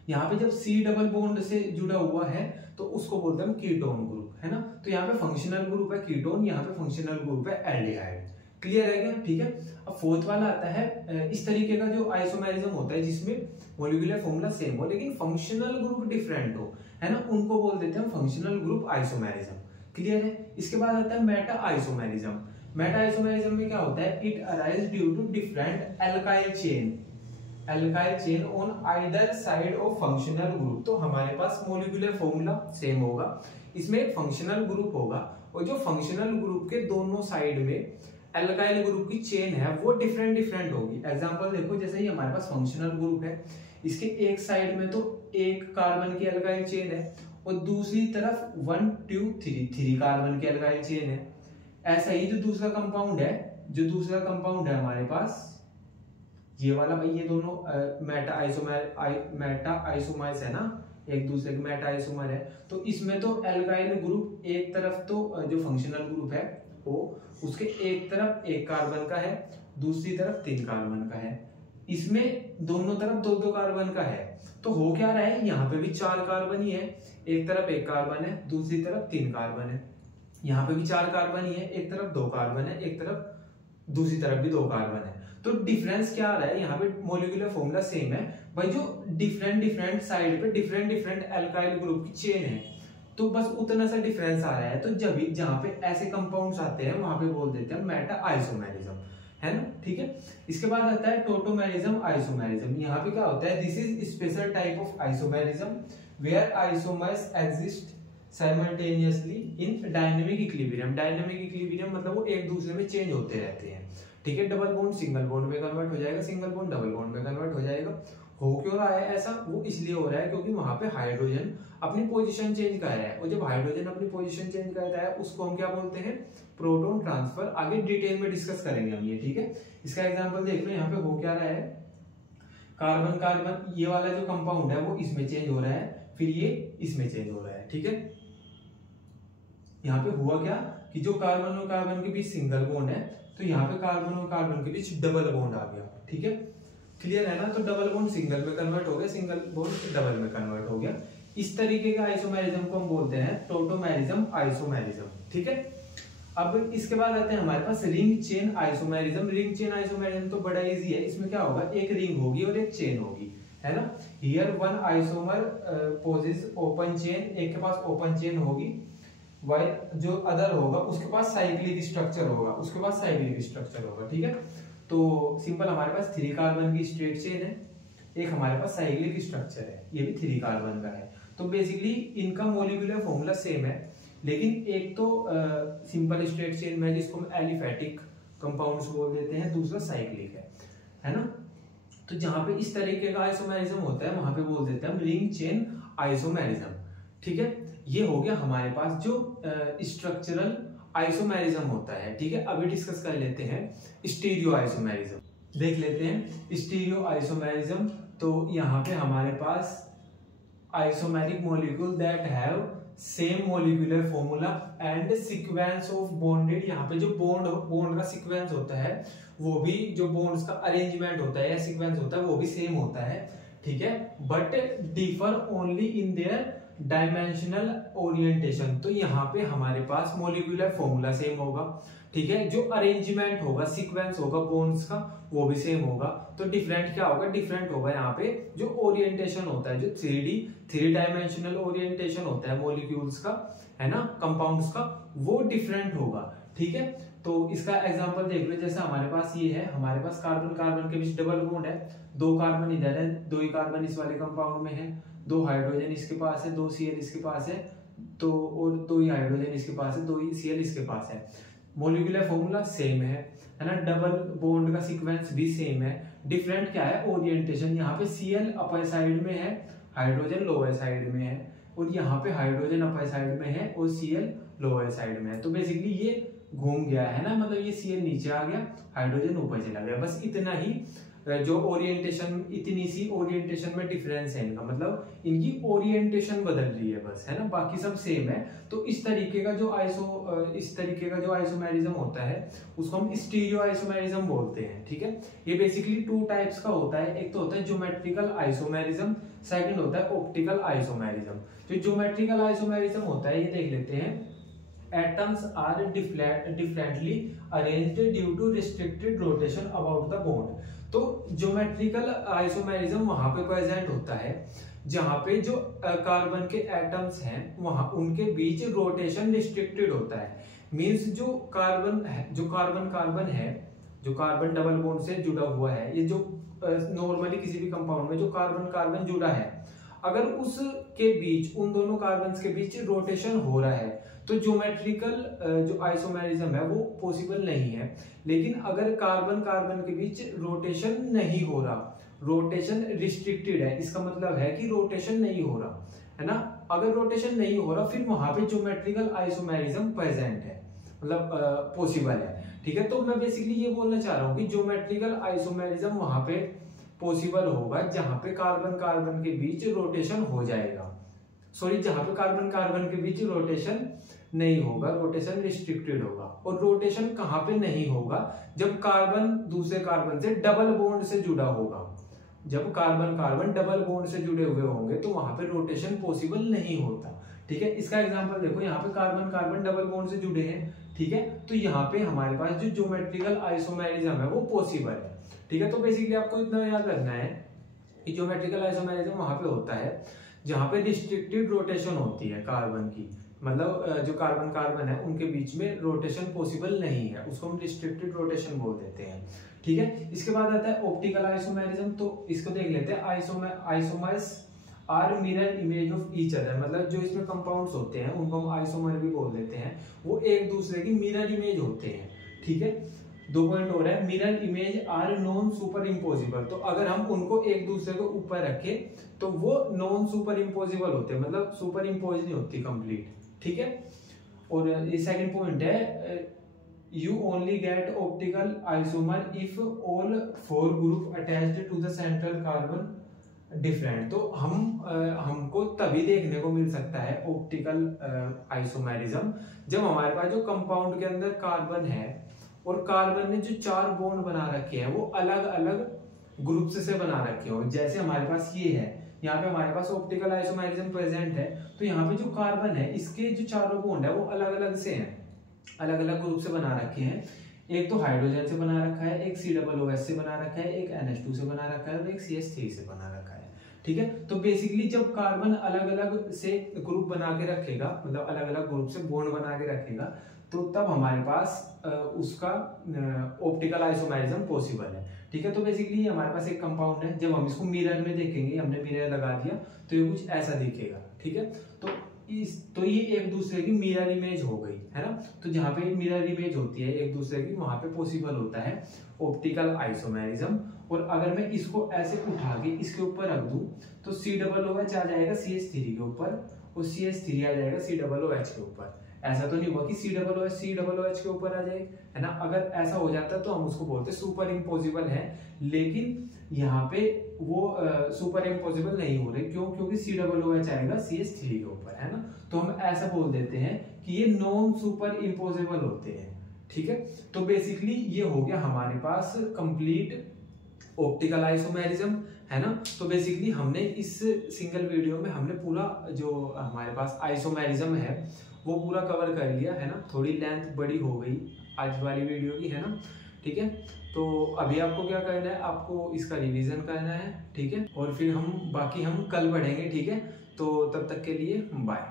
यहाँ पे जब C डबल बॉन्ड से जुड़ा हुआ है तो उसको बोलते हैं हम कीटोन ग्रुप, है ना। तो यहाँ पे फंक्शनल ग्रुप है कीटोन, यहाँ पे फंक्शनल ग्रुप है एल्डिहाइड। क्लियर है क्या, ठीक है। अब फोर्थ वाला आता है इस तरीके का जो आइसोमेरिज्म होता है, जिसमें मोलिकुलर फॉर्मूला सेम हो लेकिन फंक्शनल ग्रुप डिफरेंट हो, है ना, उनको बोल देते हैं फंक्शनल ग्रुप आइसोमेरिज्म। क्लियर है। इसके बाद आता है मेटा आइसोमेरिज्म। मेटा आइसोमेरिज्म में क्या होता है, it arise due to different alkyl chain on either side of functional group. तो हमारे पास मोलिकुलर फॉर्मूला सेम होगा, इसमें एक फंक्शनल ग्रुप होगा, और जो फंक्शनल ग्रुप के दोनों साइड में एल्काइल ग्रुप की चेन है वो डिफरेंट होगी। एग्जांपल देखो, जैसे ही हमारे पास फंक्शनल ग्रुप है, इसके एक साइड में तो एक कार्बन की एल्काइल चेन है और दूसरी तरफ 1 2 3 कार्बन की एल्काइल चेन है। ऐसा ही जो दूसरा कंपाउंड है हमारे पास, ये वाला भाई, ये दोनों मेटा आइसोमर्स है ना, एक दूसरे के मेटा आइसोमर है। तो इसमें तो एल्काइल ग्रुप एक तरफ तो जो फंक्शनल ग्रुप है वो उसके एक तरफ एक कार्बन का है, दूसरी तरफ 3 कार्बन का है, इसमें दोनों तरफ 2 कार्बन का है। तो हो क्या रहा है, यहाँ पे भी 4 कार्बन ही है, एक तरफ 1 कार्बन है, दूसरी तरफ 3 कार्बन है। यहाँ पे भी 4 कार्बन ही है, एक तरफ 2 कार्बन है, एक तरफ दूसरी तरफ भी 2 कार्बन है। तो डिफरेंस क्या आ रहा है, यहाँ पे मोलिकुलर फॉर्मूला सेम है भाई, जो डिफरेंट साइड पे डिफरेंट एल्काइल ग्रुप की चेन है, तो बस उतना सा डिफरेंस आ रहा है। तो जब जहाँ पे ऐसे कंपाउंड्स आते हैं वहां पे बोल देते हैं मेटा आइसोमेरिज्म, है ना, ठीक है। इसके बाद आता है टोटोमेरिज्म आइसोमेरिज्म। यहाँ पे क्या होता है, this is special type of isomerism where isomers exist simultaneously in dynamic equilibrium. Dynamic equilibrium मतलब वो एक दूसरे में चेंज होते रहते हैं, ठीक है। डबल बॉन्ड सिंगल बॉन्ड में कन्वर्ट हो जाएगा, सिंगल बॉन्ड डबल बॉन्ड में कन्वर्ट हो जाएगा। हो क्यों रहा है ऐसा, वो इसलिए हो रहा है क्योंकि वहां पे हाइड्रोजन अपनी पोजीशन चेंज कर रहा है, और जब हाइड्रोजन अपनी पोजीशन चेंज करता है उसको हम क्या बोलते हैं, प्रोटॉन ट्रांसफर। आगे डिटेल में डिस्कस करेंगे हम ये, ठीक है। इसका एग्जांपल देख लो, यहाँ पे हो क्या रहा है, कार्बन ये वाला जो कंपाउंड है वो इसमें चेंज हो रहा है, फिर ये इसमें चेंज हो रहा है, ठीक है। यहाँ पे हुआ क्या कि जो कार्बन और कार्बन के बीच सिंगल बॉन्ड है, तो यहाँ पे कार्बन और कार्बन के बीच डबल बॉन्ड आ गया, ठीक है। क्लियर है ना। तो डबल बॉन्ड सिंगल में कन्वर्ट हो गया, सिंगल बॉन्ड डबल में कन्वर्ट हो गया। इस तरीके का आइसोमेरिज्म को हम बोलते हैं टोटोमेरिज्म आइसोमेरिज्म, ठीक है। अब इसके बाद आते हैं हमारे पास ring chain isomerism. Ring chain isomerism तो बड़ा इजी है, इसमें क्या होगा, एक रिंग होगी और एक चेन होगी, है ना। Here one isomer possesses open chain, एक के पास ओपन चेन होगी, वाइल जो अदर होगा उसके पास साइक्लिक स्ट्रक्चर होगा, ठीक है। तो सिंपल हमारे पास 3 कार्बन की स्ट्रेट चेन है, एक हमारे पास साइक्लिक स्ट्रक्चर है, ये भी 3 कार्बन का है। तो बेसिकली इनका मोलिकुलर फॉर्मूला सेम है, लेकिन एक तो सिंपल स्ट्रेट चेन में जिसको हम एलिफेटिक कंपाउंड्स बोल देते हैं, दूसरा साइक्लिक है ना। तो जहां पे इस तरीके का आइसोमेरिज्म होता है वहां पे बोल देते हैं हम रिंग चेन आइसोमेरिज्म, ठीक है। ये हो गया हमारे पास जो स्ट्रक्चरल आइसोमेरिज्म होता है, ठीक है। अभी डिस्कस कर लेते हैं स्टीरियो आइसोमेरिज्म। देख लेते हैं स्टीरियो आइसोमेरिज्म। तो यहाँ पे हमारे पास isomeric molecule that have same molecular formula and sequence of bonded. यहाँ पे जो बॉन्ड का सीक्वेंस होता है वो भी, जो बॉन्ड्स का अरेंजमेंट होता है या सीक्वेंस होता है वो भी सेम होता है, ठीक है। But differ only in their dimensional orientation. तो यहाँ पे हमारे पास मोलिकुलर फॉर्मूला सेम होगा, ठीक है। जो अरेंजमेंट होगा, सीक्वेंस होगा बॉन्ड्स का, वो भी सेम होगा। तो डिफरेंट क्या होगा, डिफरेंट होगा यहाँ पे जो ओरिएंटेशन होता है, जो 3 डायमेंशनल ओरिएंटेशन होता है मॉलिक्यूल्स का, है ना, कंपाउंड्स का, वो डिफरेंट होगा, ठीक है। तो इसका एग्जांपल देख लो, जैसे हमारे पास ये है, हमारे पास कार्बन कार्बन के बीच डबल बॉन्ड है, 2 कार्बन इधर है, 2 ही कार्बन इस वाले कंपाउंड में है, 2 हाइड्रोजन इसके पास है, 2 Cl इसके पास है, तो और 2 ही हाइड्रोजन इसके पास है, 2 ही Cl इसके पास है। मॉलिक्यूलर फॉर्मूला सेम है ना, डबल बॉन्ड का सीक्वेंस भी सेम है। डिफरेंट क्या है, ओरिएंटेशन। यहाँ पे Cl अपर साइड में है, हाइड्रोजन लोअर साइड में है, और यहाँ पे हाइड्रोजन अपर साइड में है और Cl लोअर साइड में है। तो बेसिकली ये घूम गया है ना, मतलब ये Cl नीचे आ गया, हाइड्रोजन ऊपर चला गया, बस इतना ही जो ओरिएंटेशन, इतनी सी ओरिएंटेशन में डिफरेंस है इनका, मतलब इनकी ओरिएंटेशन बदल रही है बस, है ना, बाकी सब सेम है। तो इस तरीके का जो आइसोमेरिज्म होता है उसको हम स्टीरियो आइसोमेरिज्म बोलते हैं। ठीक है, ये बेसिकली 2 टाइप्स का होता है। एक तो होता है ज्योमेट्रिकल आइसोमेरिज्म, सेकंड होता है ऑप्टिकल आइसोमेरिज्म। जो ज्योमेट्रिकल आइसोमेरिज्म होता है ये देख लेते हैं। Atoms are differently arranged due to restricted rotation about the bond। तो ज्योमेट्रिकल आइसोमेरिज्म वहां पे प्रेजेंट होता है जहां पे जो कार्बन के एटम्स हैं वहां उनके बीच रोटेशन रिस्ट्रिक्टेड होता है। मींस जो कार्बन डबल बॉन्ड से जुड़ा हुआ है, ये जो नॉर्मली किसी भी कंपाउंड में जो कार्बन जुड़ा है, अगर उसके बीच, उन दोनों कार्बन्स के बीच रोटेशन हो रहा है तो ज्योमेट्रिकल जो आइसोमेरिज्म है वो पॉसिबल नहीं है। लेकिन अगर कार्बन के बीच रोटेशन नहीं हो रहा, रोटेशन रिस्ट्रिक्टेड है, इसका मतलब है कि रोटेशन नहीं हो रहा, है ना। अगर रोटेशन नहीं हो रहा फिर वहां पे ज्योमेट्रिकल आइसोमेरिज्म प्रेजेंट है, मतलब पॉसिबल है। ठीक है, तो मैं बेसिकली ये बोलना चाह रहा हूँ कि ज्योमेट्रिकल आइसोमेरिज्म वहां पे पॉसिबल होगा जहां पे कार्बन के बीच रोटेशन हो जाएगा, सॉरी, जहां पे कार्बन के बीच रोटेशन नहीं होगा, रोटेशन रिस्ट्रिक्टेड होगा। और रोटेशन कहां पे नहीं होगा, जब कार्बन दूसरे कार्बन से डबल बॉन्ड से जुड़ा होगा। जब कार्बन डबल बॉन्ड से जुड़े हुए होंगे तो वहां पे रोटेशन पॉसिबल नहीं होता। ठीक है, इसका एग्जांपल देखो, यहाँ पे कार्बन डबल बॉन्ड से जुड़े हैं। ठीक है, तो यहाँ पे हमारे पास जो ज्योमेट्रिकल आइसोमेरिज्म है वो पॉसिबल है। ठीक है, तो बेसिकली आपको इतना याद रखना है कि ज्योमेट्रिकल आइसोमेरिज्म वहां पे होता है जहां पे रिस्ट्रिक्टेड रोटेशन होती है कार्बन की, मतलब जो कार्बन है उनके बीच में रोटेशन पॉसिबल नहीं है, उसको हम रिस्ट्रिक्टेड रोटेशन बोल देते हैं। ठीक है, इसके बाद आता है ऑप्टिकल आइसोमेरिज्म। तो इसको देख लेते हैं। Isomers are mirror image of each other, मतलब जो इसमें कंपाउंड्स होते हैं उनको हम आइसोमर भी बोल देते हैं, वो एक दूसरे की मिरर इमेज होते हैं। ठीक है, 2 पॉइंट हो रहा है। Mirror image are non superimposable, तो अगर हम उनको एक दूसरे को ऊपर रखें तो वो नॉन सुपर इम्पोजिबल होते हैं, मतलब सुपर इम्पोज नहीं होती कंप्लीट। ठीक है, और ये सेकंड पॉइंट है, you only get optical isomer if all 4 group attached to the central carbon different. तो हमको तभी देखने को मिल सकता है ऑप्टिकल आइसोमेरिज्म जब हमारे पास जो कंपाउंड के अंदर कार्बन है और कार्बन ने जो 4 बॉन्ड बना रखे हैं वो अलग अलग ग्रुप से बना रखे हो। जैसे हमारे पास ये है, यहाँ पे हमारे पास ऑप्टिकल आइसोमेरिज्म प्रेजेंट है, तो यहाँ पे जो कार्बन है इसके जो 4 बॉन्ड है वो अलग अलग से हैं, अलग अलग ग्रुप से बना रखे हैं। एक तो हाइड्रोजन से बना रखा है, एक COOH से बना रखा है, एक NH2 से बना रखा है और एक CH3 से बना रखा है। ठीक है, तो बेसिकली जब कार्बन अलग अलग से ग्रुप बना के रखेगा, मतलब अलग अलग ग्रुप से बॉन्ड बना के रखेगा, तो तब हमारे पास उसका ऑप्टिकल आइसोमेरिज्म पॉसिबल है। ठीक है, तो बेसिकली हमारे पास एक कंपाउंड है, जब हम इसको मिरर में देखेंगे, हमने मिरर लगा दिया तो ये कुछ ऐसा दिखेगा। ठीक है, तो ये एक दूसरे की मिरर इमेज हो गई, है ना। तो जहां पे मिरर इमेज होती है एक दूसरे की, वहां पे पॉसिबल होता है ऑप्टिकल आइसोमेरिज्म। और अगर मैं इसको ऐसे उठा के इसके ऊपर रख दूं तो COOH आ जाएगा CH3 के ऊपर और CH3 आ जाएगा COOH के ऊपर। ऐसा तो नहीं हुआ कि COOH के ऊपर आ जाए, है ना। अगर ऐसा हो जाता तो हम उसको बोलते सुपर इम्पोजिबल है, लेकिन यहाँ पे वो सुपर इम्पोजिबल नहीं हो रहे। क्यों? क्योंकि COOH आएगा CH3 के ऊपर, है ना। तो हम ऐसा बोल देते हैं कि ये नॉन सुपर इम्पोजिबल होते हैं। ठीक है, तो बेसिकली ये हो गया हमारे पास कंप्लीट ऑप्टिकल आइसोमेरिज्म, है ना। तो बेसिकली हमने इस सिंगल वीडियो में हमने पूरा जो हमारे पास आइसोमेरिज्म है वो पूरा कवर कर लिया, है ना। थोड़ी लेंथ बड़ी हो गई आज वाली वीडियो की, है ना। ठीक है, तो अभी आपको क्या करना है, आपको इसका रिवीजन करना है। ठीक है, और फिर हम बाकी कल पढ़ेंगे। ठीक है, तो तब तक के लिए बाय।